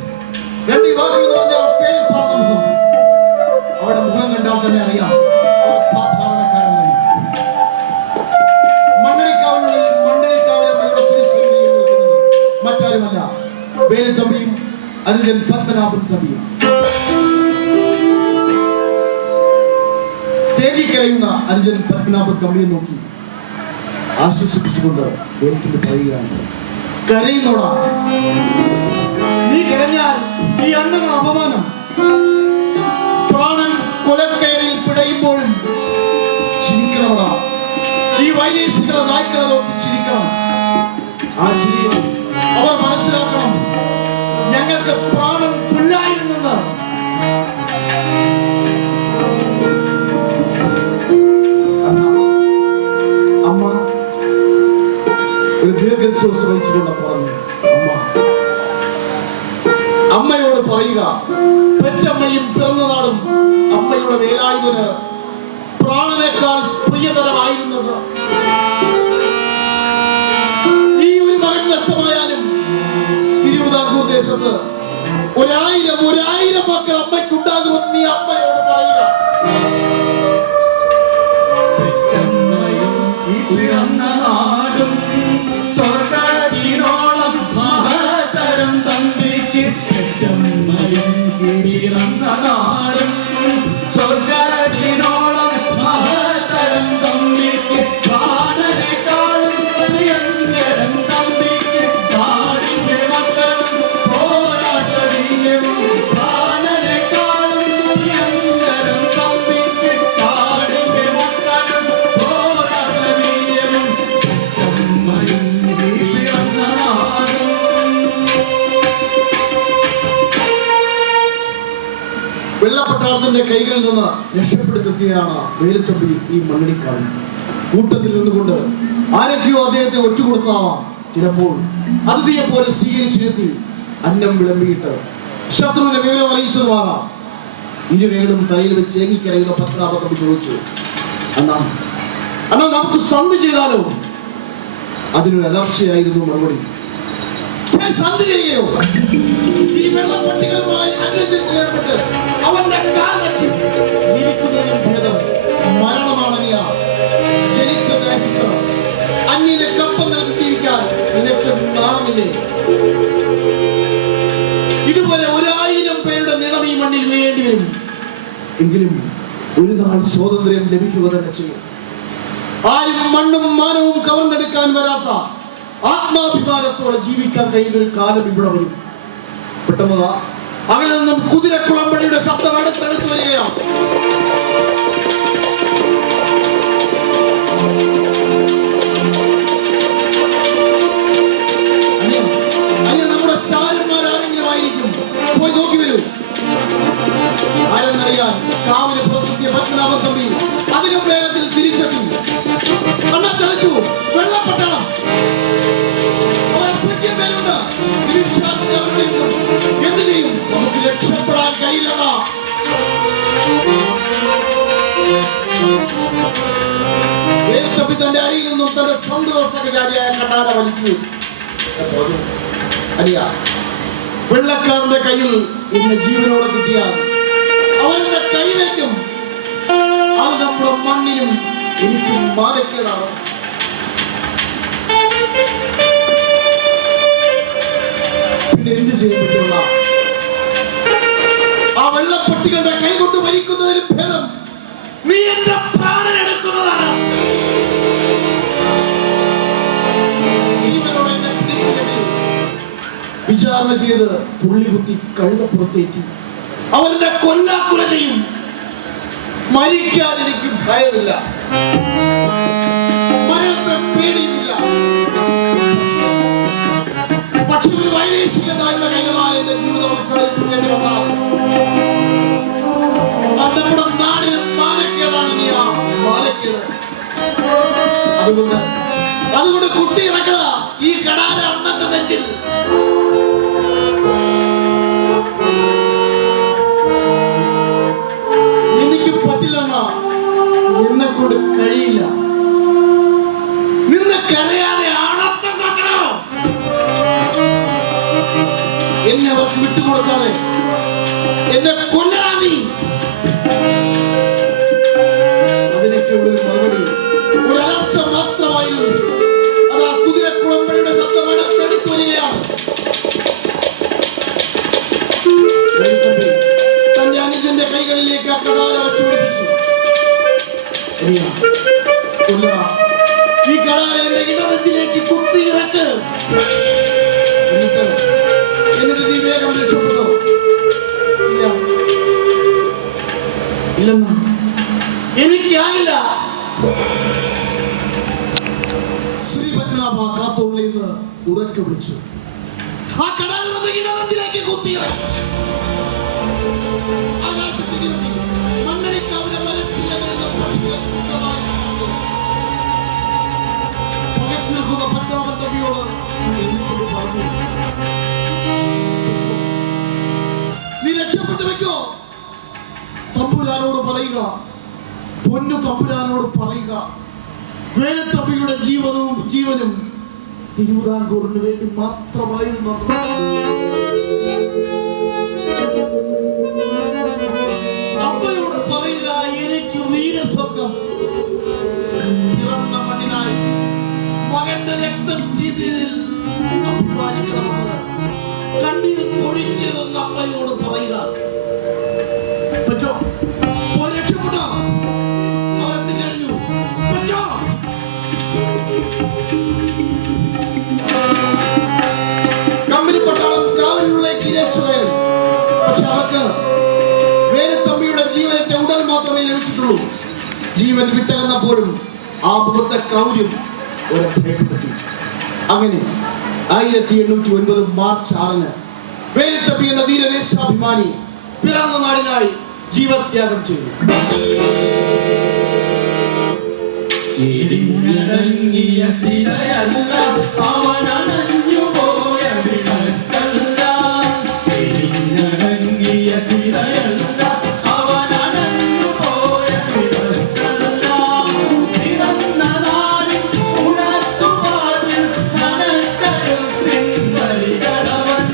എന്ന് പറഞ്ഞാൽ തേജസ്സാർന്ന മുഖം. അവരുടെ മുഖം കണ്ടാൽ തന്നെ അറിയാം സാധാരണക്കാരൻ തന്നെ. മണ്ണടിക്കാവിനുള്ളിൽ മണ്ണടിക്കാവിലമ്മയുടെ തിരുസന്നിധിയിൽ നിൽക്കുന്നത് മറ്റാരുമല്ല, വേലുത്തമ്പിയും അനുജൻ പത്മനാഭൻ തമ്പിയും. തേടിക്കരയുന്ന അനുജൻ പത്മനാഭൻ തമ്പിയെ നോക്കി ആശ്വസിപ്പിച്ചുകൊണ്ട് വേലുത്തമ്പി പറയുകയാണ്, കരയുന്നോടാ, നീ കരഞ്ഞാൽ ഈ അണ്ണന് അപമാനം. പ്രാണൻ കൊലക്കയറിൽ പിടയുമ്പോഴും ചിരിക്കണോടാ. ഈ വൈദേശികളെ നായ്ക്കളെ നോക്കി ചിരിക്കണം. ആ ചിരിയിൽ അവർ മനസ്സിലാക്കണം, ഞങ്ങൾക്ക് പ്രാണൻ പുല്ലായിരുന്നെന്ന്. അമ്മ ഒരു ദീർഘശ്വാസം വഹിച്ചുകൊണ്ട് പറഞ്ഞു, അമ്മയോട് പറയുക, പെറ്റമ്മയും പിറന്ന നാടും അമ്മയുടെ വേലായുധന് പ്രാണനേക്കാൾ പ്രിയതരമായിരുന്നത്. ദേശത്ത് 1000 മക്കൾ അമ്മയ്ക്കുണ്ടാകുമെന്ന് നീ അമ്മയോട് പറയുക. പിറന്ന നാടും സ്വർഗത്തിനോളം മഹത്തരം തമ്പിക്ക് പെറ്റമ്മയും പിറന്ന നാടും സ്വർഗത്തിനോളം മഹത്തരം തമ്പിക്ക് പ്രാണനേക്കാളും പ്രിയങ്കരം തമ്പിക്ക് നാടിന്റെ മക്കളും പോരാട്ട വീര്യവും പ്രാണനേക്കാളും പ്രിയങ്കരം തമ്പിക്ക് നാടിന്റെ മക്കളും പോരാട്ട വീര്യവും പെറ്റമ്മയും പിറന്ന നാടും. വെള്ളപ്പട്ടാളത്തിന്റെ കൈകളിൽ നിന്ന് രക്ഷപ്പെടുത്തിയാണ് വേലുത്തമ്പി ഈ മണ്ണിക്കാരൻ. കൂട്ടത്തിൽ നിന്നുകൊണ്ട് ആരൊക്കെയോ അദ്ദേഹത്തെ ഒറ്റുകൊടുത്താവാം. ചിലപ്പോൾ അതിഥിയെ പോലെ സ്വീകരിച്ചിരുത്തി അന്നം വിളമ്പിയിട്ട് ശത്രുവിനെ വിവരം അറിയിച്ചതുമാകാം. ഇരുവേളും തലയിൽ വെച്ച് ഏങ്ങിക്കരയുന്ന പത്മനാഭത്തമ്പി ചോദിച്ചു, അന്നാ നമുക്ക് സന്ധി ചെയ്താലോ? അതിനൊരു അലർച്ചയായിരുന്നു മറുപടി. സന്ധി ചെയ്യുകയോ? ഈ വെള്ളപ്പട്ടികളുമായി അന്വേഷണത്തിൽ ഏർപ്പെട്ട് അവന്റെ കാലത്ത് ജീവിക്കുന്നതിനും ഭേദം മരണമാണെന്നിയ. ജനിച്ച ദേശത്ത് അന്യനെ കപ്പം നൽകി ജീവിക്കാൻ നിനക്ക് നാണമില്ലേ? ഇതുപോലെ 1000 പേരുടെ നിണം ഈ മണ്ണിൽ വീഴേണ്ടി വരും. എങ്കിലും ഒരു നാൾ സ്വാതന്ത്ര്യം ലഭിക്കുക തന്നെ ചെയ്യും. ആരും മണ്ണും മാനവും കവർന്നെടുക്കാൻ വരാത്ത ആത്മാഭിമാനത്തോടെ ജീവിക്കാൻ കഴിയുന്ന ഒരു കാലം ഇവിടെ വരും. പെട്ടെന്ന് അകലെ നിന്നും കുതിരക്കുളമ്പടിയുടെ ശബ്ദം അടുത്തടുത്ത് വരികയാണ്. നമ്മുടെ ചാരന്മാരാരെങ്കിലും ആയിരിക്കും. പോയി നോക്കി വരൂ. ആരെന്നറിയാൻ കാവിന് പുറത്തെത്തിയ പത്മനാഭത്തമ്പി അധികം വേഗത്തിൽ തിരിച്ചെത്തി. അണ്ണ ചലിച്ചു. വെള്ളപ്പട്ടാളം പേരുണ്ട്. എന്ത് ചെയ്യും? നമുക്ക് രക്ഷപ്പെടാൻ കഴിയില്ല. വേലുത്തമ്പി തന്റെ അരിയിൽ നിന്നും തന്റെ സന്തത സഹചാരിയായ കടാര വലിച്ചു. അരിയ വെള്ളക്കാരന്റെ കയ്യിൽ ഇന്ന് ജീവനോടെ കിട്ടിയാൽ അവരുടെ കൈവയ്ക്കും. അത് നമ്മുടെ മണ്ണിനും എനിക്കും മാനക്കേടാണ്. പിന്നെ എന്ത് ചെയ്യാൻ പറ്റുള്ള? ആ വെള്ളപ്പട്ടികളുടെ കൈകൊണ്ട് മരിക്കുന്നതിന് ഭേദം നീ എന്റെ പ്രാണൻ എടുക്കുന്നതാണ്. ജീവനോടെ എന്നെ പിടിച്ചില്ലെങ്കിൽ വിചാരണ ചെയ്ത് പുള്ളി കുത്തി കഴുതപ്പുറത്തേക്ക് അവരുടെ കൊല്ലാക്കുല ചെയ്യും. മരിക്കാതെ എനിക്ക് ഭയമില്ല, മരണത്തെ പേടിയുമില്ല. പക്ഷെ ഒരു വൈദേശിക താഴ്മ കൈകളാൽ എന്റെ ജീവിതം അവസാനിപ്പിക്കേണ്ടി വന്നാൽ അത് നമ്മുടെ നാടിന് മാനക്കേടാണ്. നീ ആ മാനക്കേട് അതുകൊണ്ട് കുത്തി ഇറക്കുക ഈ കടാര അണ്ണന്റെ നെഞ്ചിൽ. എനിക്ക് പറ്റില്ലെന്ന, എന്നെ കൊണ്ട് കഴിയില്ല. നിന്ന് കരയാതെ അണത്തം കട്ടണോ? എന്നെ അവർക്ക് വിട്ടുകൊടുക്കാതെ എന്നെ കൊല്ലണ നീ. അതിനൊക്കെയുള്ളൊരു മറുപടി ഒരു അലർച്ച മാത്രമായിരുന്നു. അത് ആ കുതിരക്കുളമ്പടിയുടെ ശബ്ദമാണ് തടുത്തു വരികയാണ്. തന്റെ അനുജന്റെ കൈകളിലേക്ക് ആ കടാര വച്ചു പിടിപ്പിച്ചു. ഈ കടാര എന്റെ ഇടനെഞ്ചിലേക്ക് കുത്തിയിറക്ക്. എന്നിട്ട് നീ വേഗം രക്ഷപ്പെട്ടോ? ഇല്ലെന്നാ എനിക്കാകില്ല. ശ്രീ പത്മനാഭ കാത്തോളിൽ നിന്ന് ഉറക്കെ വിളിച്ചു. ആ കടാര നമ്മുടെ ഇടനെഞ്ചിലേക്ക് കുത്തിയിറക്കി. മണ്ണടിക്കാവിലെ മരച്ചില്ലകളുടെ പകച്ചു നിൽക്കുന്ന പത്മനാഭത്തമ്പിയോട് പറഞ്ഞു, നീ രക്ഷപ്പെട്ടു വെക്കോ. തമ്പുരാനോട് പറയുക, പൊന്നു തമ്പുരാനോട് പറയുക, വേലുത്തമ്പിയുടെ ജീവനും തിരുവിതാംകൂറിന് വേണ്ടി മാത്രമായിരുന്നു. അമ്മയോട് പറയുക, എനിക്ക് വീരസ്വർഗം പിറന്ന മണ്ണിനായി മകന്റെ രക്തം ചെയ്തതിൽ അഭിമാനിക്കണമെന്ന് കണ്ണീർ പൊഴിക്കരുതെന്ന് അമ്മയോട് പറയുക. പറ്റോ? പോയി രക്ഷപ്പെട്ടോ? അവരെത്തിക്കഴിഞ്ഞു. പറ്റോ? കമ്പനി പട്ടാളം കാവലിനുള്ളിലേക്ക് ഇരച്ചു കയറി. പക്ഷെ അവർക്ക് വേലുത്തമ്പിയുടെ ജീവനത്തെ ഉടൽ മാത്രമേ ലഭിച്ചിട്ടുള്ളൂ. ജീവൻ വിട്ടകന്നപ്പോഴും ആ മുഖത്തെ ക്രൗര്യം ഒരു ഭയപ്പെടുത്തി. അങ്ങനെ 1809 മാർച്ച് 6 വേലുത്തമ്പി എന്ന ധീരദേശാഭിമാനി പിറന്ന നാടിനായി ജീവത്യാഗം ചെയ്തു. എരിഞ്ഞടങ്ങിയ ചിരയല്ല അവനണഞ്ഞു പോയ വിളക്കല്ല. എരിഞ്ഞടങ്ങിയ ചിരയല്ല അവനണഞ്ഞു പോയ വിളക്കല്ല. പിറന്ന നാടിൻ ഉണർത്തുപാടിൽ മനക്കരുത്തിൻ വരികളവൻ.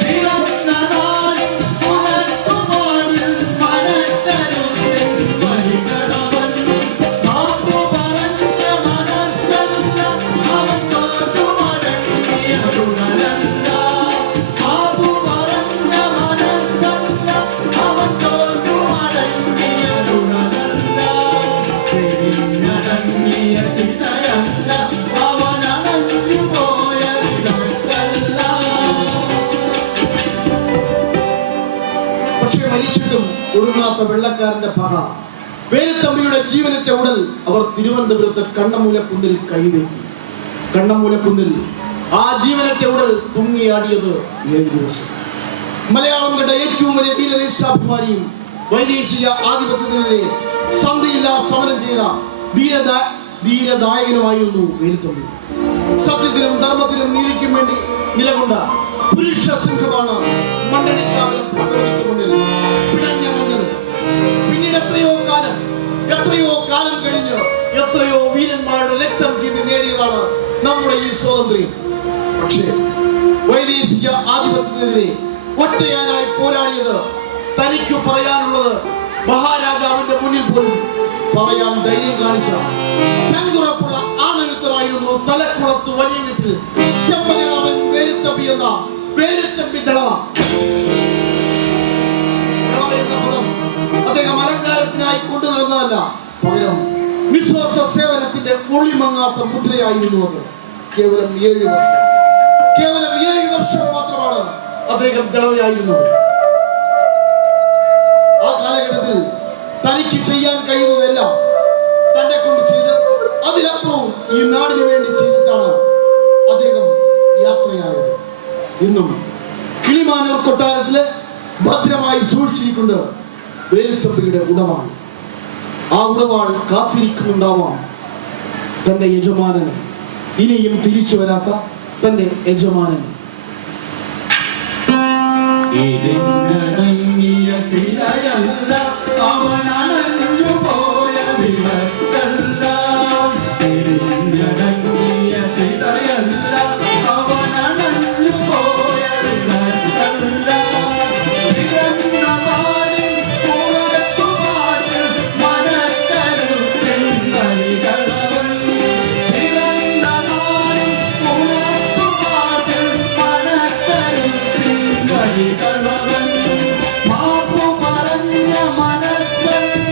പിറന്ന നാടിൻ ഉണർത്തുപാടിൽ മനക്കരുത്തിൻ വരികളവൻ. മാപ്പു പറഞ്ഞ മനസ്സല്ല അവൻ തോറ്റു മടങ്ങിയ ഗുണലല്ല. മാപ്പു പറഞ്ഞ മനസ്സല്ല അവൻ തോറ്റു മടങ്ങിയ ഗുണലല്ല. തിരിഞ്ഞടങ്ങിയ ചിതയല്ല അവനണഞ്ഞു പോയ വിളക്കല്ല. പക്ഷെ മരിച്ചിട്ടും ഒടുങ്ങാത്ത വെള്ളക്കാരന്റെ പക. വേലുത്തമ്പിയുടെ ജീവനറ്റ ഉടൽ അവർ തിരുവനന്തപുരത്ത് കണ്ണമൂലക്കുന്നിൽ കൈവെക്കി. കണ്ണമൂലക്കുന്നിൽ ആ ജീവനറ്റ ഉടൽ തൂങ്ങിയാടിയത് 7 ദിവസം. മലയാളം കണ്ട ഏറ്റവും വലിയ ധീരദേശാഭിമാനിയും വൈദേശിക ആധിപത്യത്തിനെതിരെ സന്ധിയില്ലാ സമരം ചെയ്ത ധീരനായകനുമായിരുന്നു വേലുത്തമ്പി. സത്യത്തിനും ധർമ്മത്തിനും നീതിക്കും വേണ്ടി നിലകൊണ്ട പുരുഷ സിംഹമാണ് മണ്ഡലിക്കാവിലെ ഭഗവതിക്ക് മുന്നിൽ പിണഞ്ഞത്. പിന്നീട് എത്രയോ കാലം കഴിഞ്ഞ് എത്രയോ വീരന്മാരുടെ രക്തം ചിന്തി നേടിയതാണ് നമ്മുടെ ഈ സ്വാതന്ത്ര്യം. പക്ഷേ വൈദേശിക ആധിപത്യത്തിനെതിരെ ഒറ്റയാനായി പോരാടിയത്, തനിക്ക് പറയാനുള്ളത് മഹാരാജാവിന്റെ മുന്നിൽ പോലും പറയാൻ ധൈര്യം കാണിച്ച ചങ്കുറപ്പുള്ള ആണെഴുത്തരായിരുന്നു തലക്കുളത്ത് വലിയ വീട്ടിൽ ചെമ്മകരാമൻ വേലുത്തമ്പി എന്ന വേലുത്തമ്പി ദളവ. എന്ന പദം അദ്ദേഹം അലങ്കാരത്തിനായി കൊണ്ടു നടന്നതല്ല, പകരം നിസ്വാർത്ഥ സേവനത്തിന്റെ ഒളിമങ്ങാത്ത മുദ്രയായിരുന്നു അത്. കേവലം 7 വർഷം മാത്രമാണ് അദ്ദേഹം ദളവയായിരുന്നത്. ആ കാലഘട്ടത്തിൽ തനിക്ക് ചെയ്യാൻ കഴിയുന്നതെല്ലാം തന്നെ കൊണ്ട് ചെയ്ത് അതിലപ്പുറവും ഈ നാടിന് വേണ്ടി ചെയ്തിട്ടാണ് അദ്ദേഹം യാത്രയായത്. ഇന്നും കിളിമാനൂർ കൊട്ടാരത്തില് ഭദ്രമായി സൂക്ഷിച്ചിരിക്കൊണ്ട് വേലുത്തമ്പിയുടെ ഉടവാൾ. ആ ഉടവാൾ കാത്തിരിക്കുന്നുണ്ടാവാം തന്റെ യജമാനന്, ഇനിയും തിരിച്ചു വരാത്ത തന്റെ യജമാനന്. എരിഞ്ഞടങ്ങിയ ചിരയല്ല അവനണഞ്ഞു പോയ വിളക്കല്ല. എരിഞ്ഞടങ്ങിയ ചിരയല്ല അവനണഞ്ഞു പോയ വിളക്കല്ല. പിറന്ന നാടിൻ ഉണർത്തുപാടിൽ മനക്കരുത്തിൻ വരികളവൻ. പിറന്ന നാടിൻ ഉണർത്തുപാടിൽ മനക്കരുത്തിൻ വരികളവൻ. മാപ്പു പറഞ്ഞ മനസ്സല്ല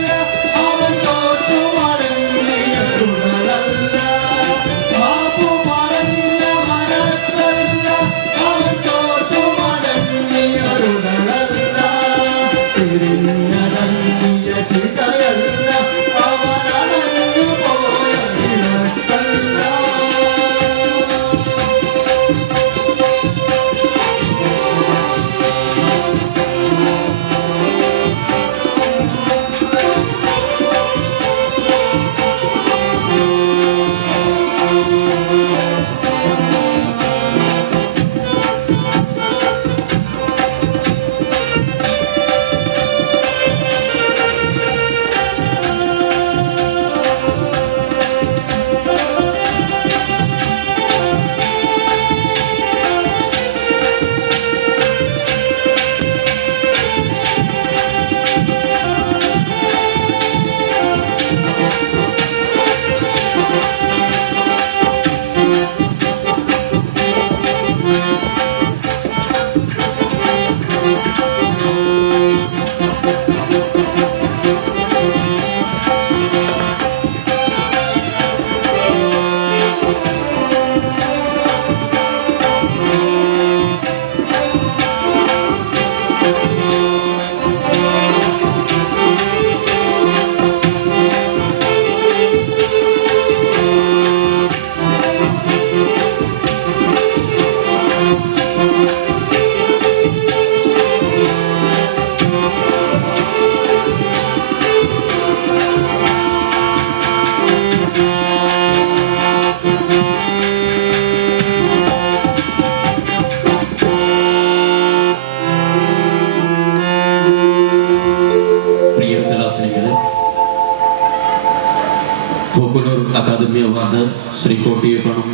ബാൻഡ് ശ്രീ കോട്ടിയപ്പണം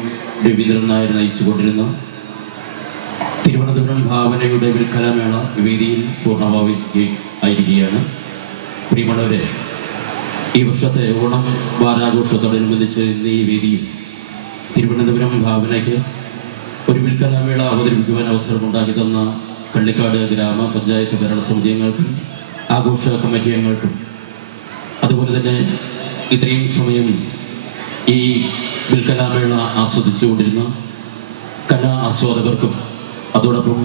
രവീന്ദ്രൻ നായർ നയിച്ചുകൊണ്ടിരുന്ന തിരുവനന്തപുരം ഭാവനയുടെ വിൽക്കലമേള വേദിയിൽ പൂർണ്ണമായിരിക്കുകയാണ്. പ്രിയമുള്ളവരെ, ഈ വർഷത്തെ ഓണം വാരാഘോഷത്തോടനുബന്ധിച്ച് ഇന്ന് ഈ വേദിയിൽ തിരുവനന്തപുരം ഭാവനയ്ക്ക് ഒരു വിൽക്കലമേള അവതരിപ്പിക്കുവാൻ അവസരമുണ്ടാക്കി തന്ന കള്ളിക്കാട് ഗ്രാമപഞ്ചായത്ത് ഭരണസമിതി അംഗങ്ങൾക്കും ആഘോഷ കമ്മിറ്റി അംഗങ്ങൾക്കും അതുപോലെ തന്നെ ഇത്രയും സമയം ഈ വിൽക്കലാമേള ആസ്വദിച്ചുകൊണ്ടിരുന്ന കലാ ആസ്വാദകർക്കും അതോടൊപ്പം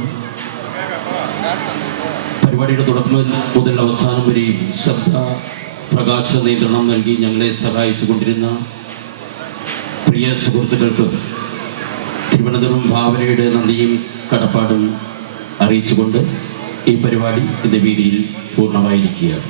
പരിപാടിയുടെ തുടക്കം മുതൽ അവസാനം വരെയും ശബ്ദ പ്രകാശ നിയന്ത്രണം നൽകി ഞങ്ങളെ സഹായിച്ചു കൊണ്ടിരുന്ന പ്രിയ സുഹൃത്തുക്കൾക്ക് തിരുവനന്തപുരം ഭാവനയുടെ നന്ദിയും കടപ്പാടും അറിയിച്ചുകൊണ്ട് ഈ പരിപാടി ഇന്ന് വേദിയിൽ പൂർണ്ണമായിരിക്കുകയാണ്.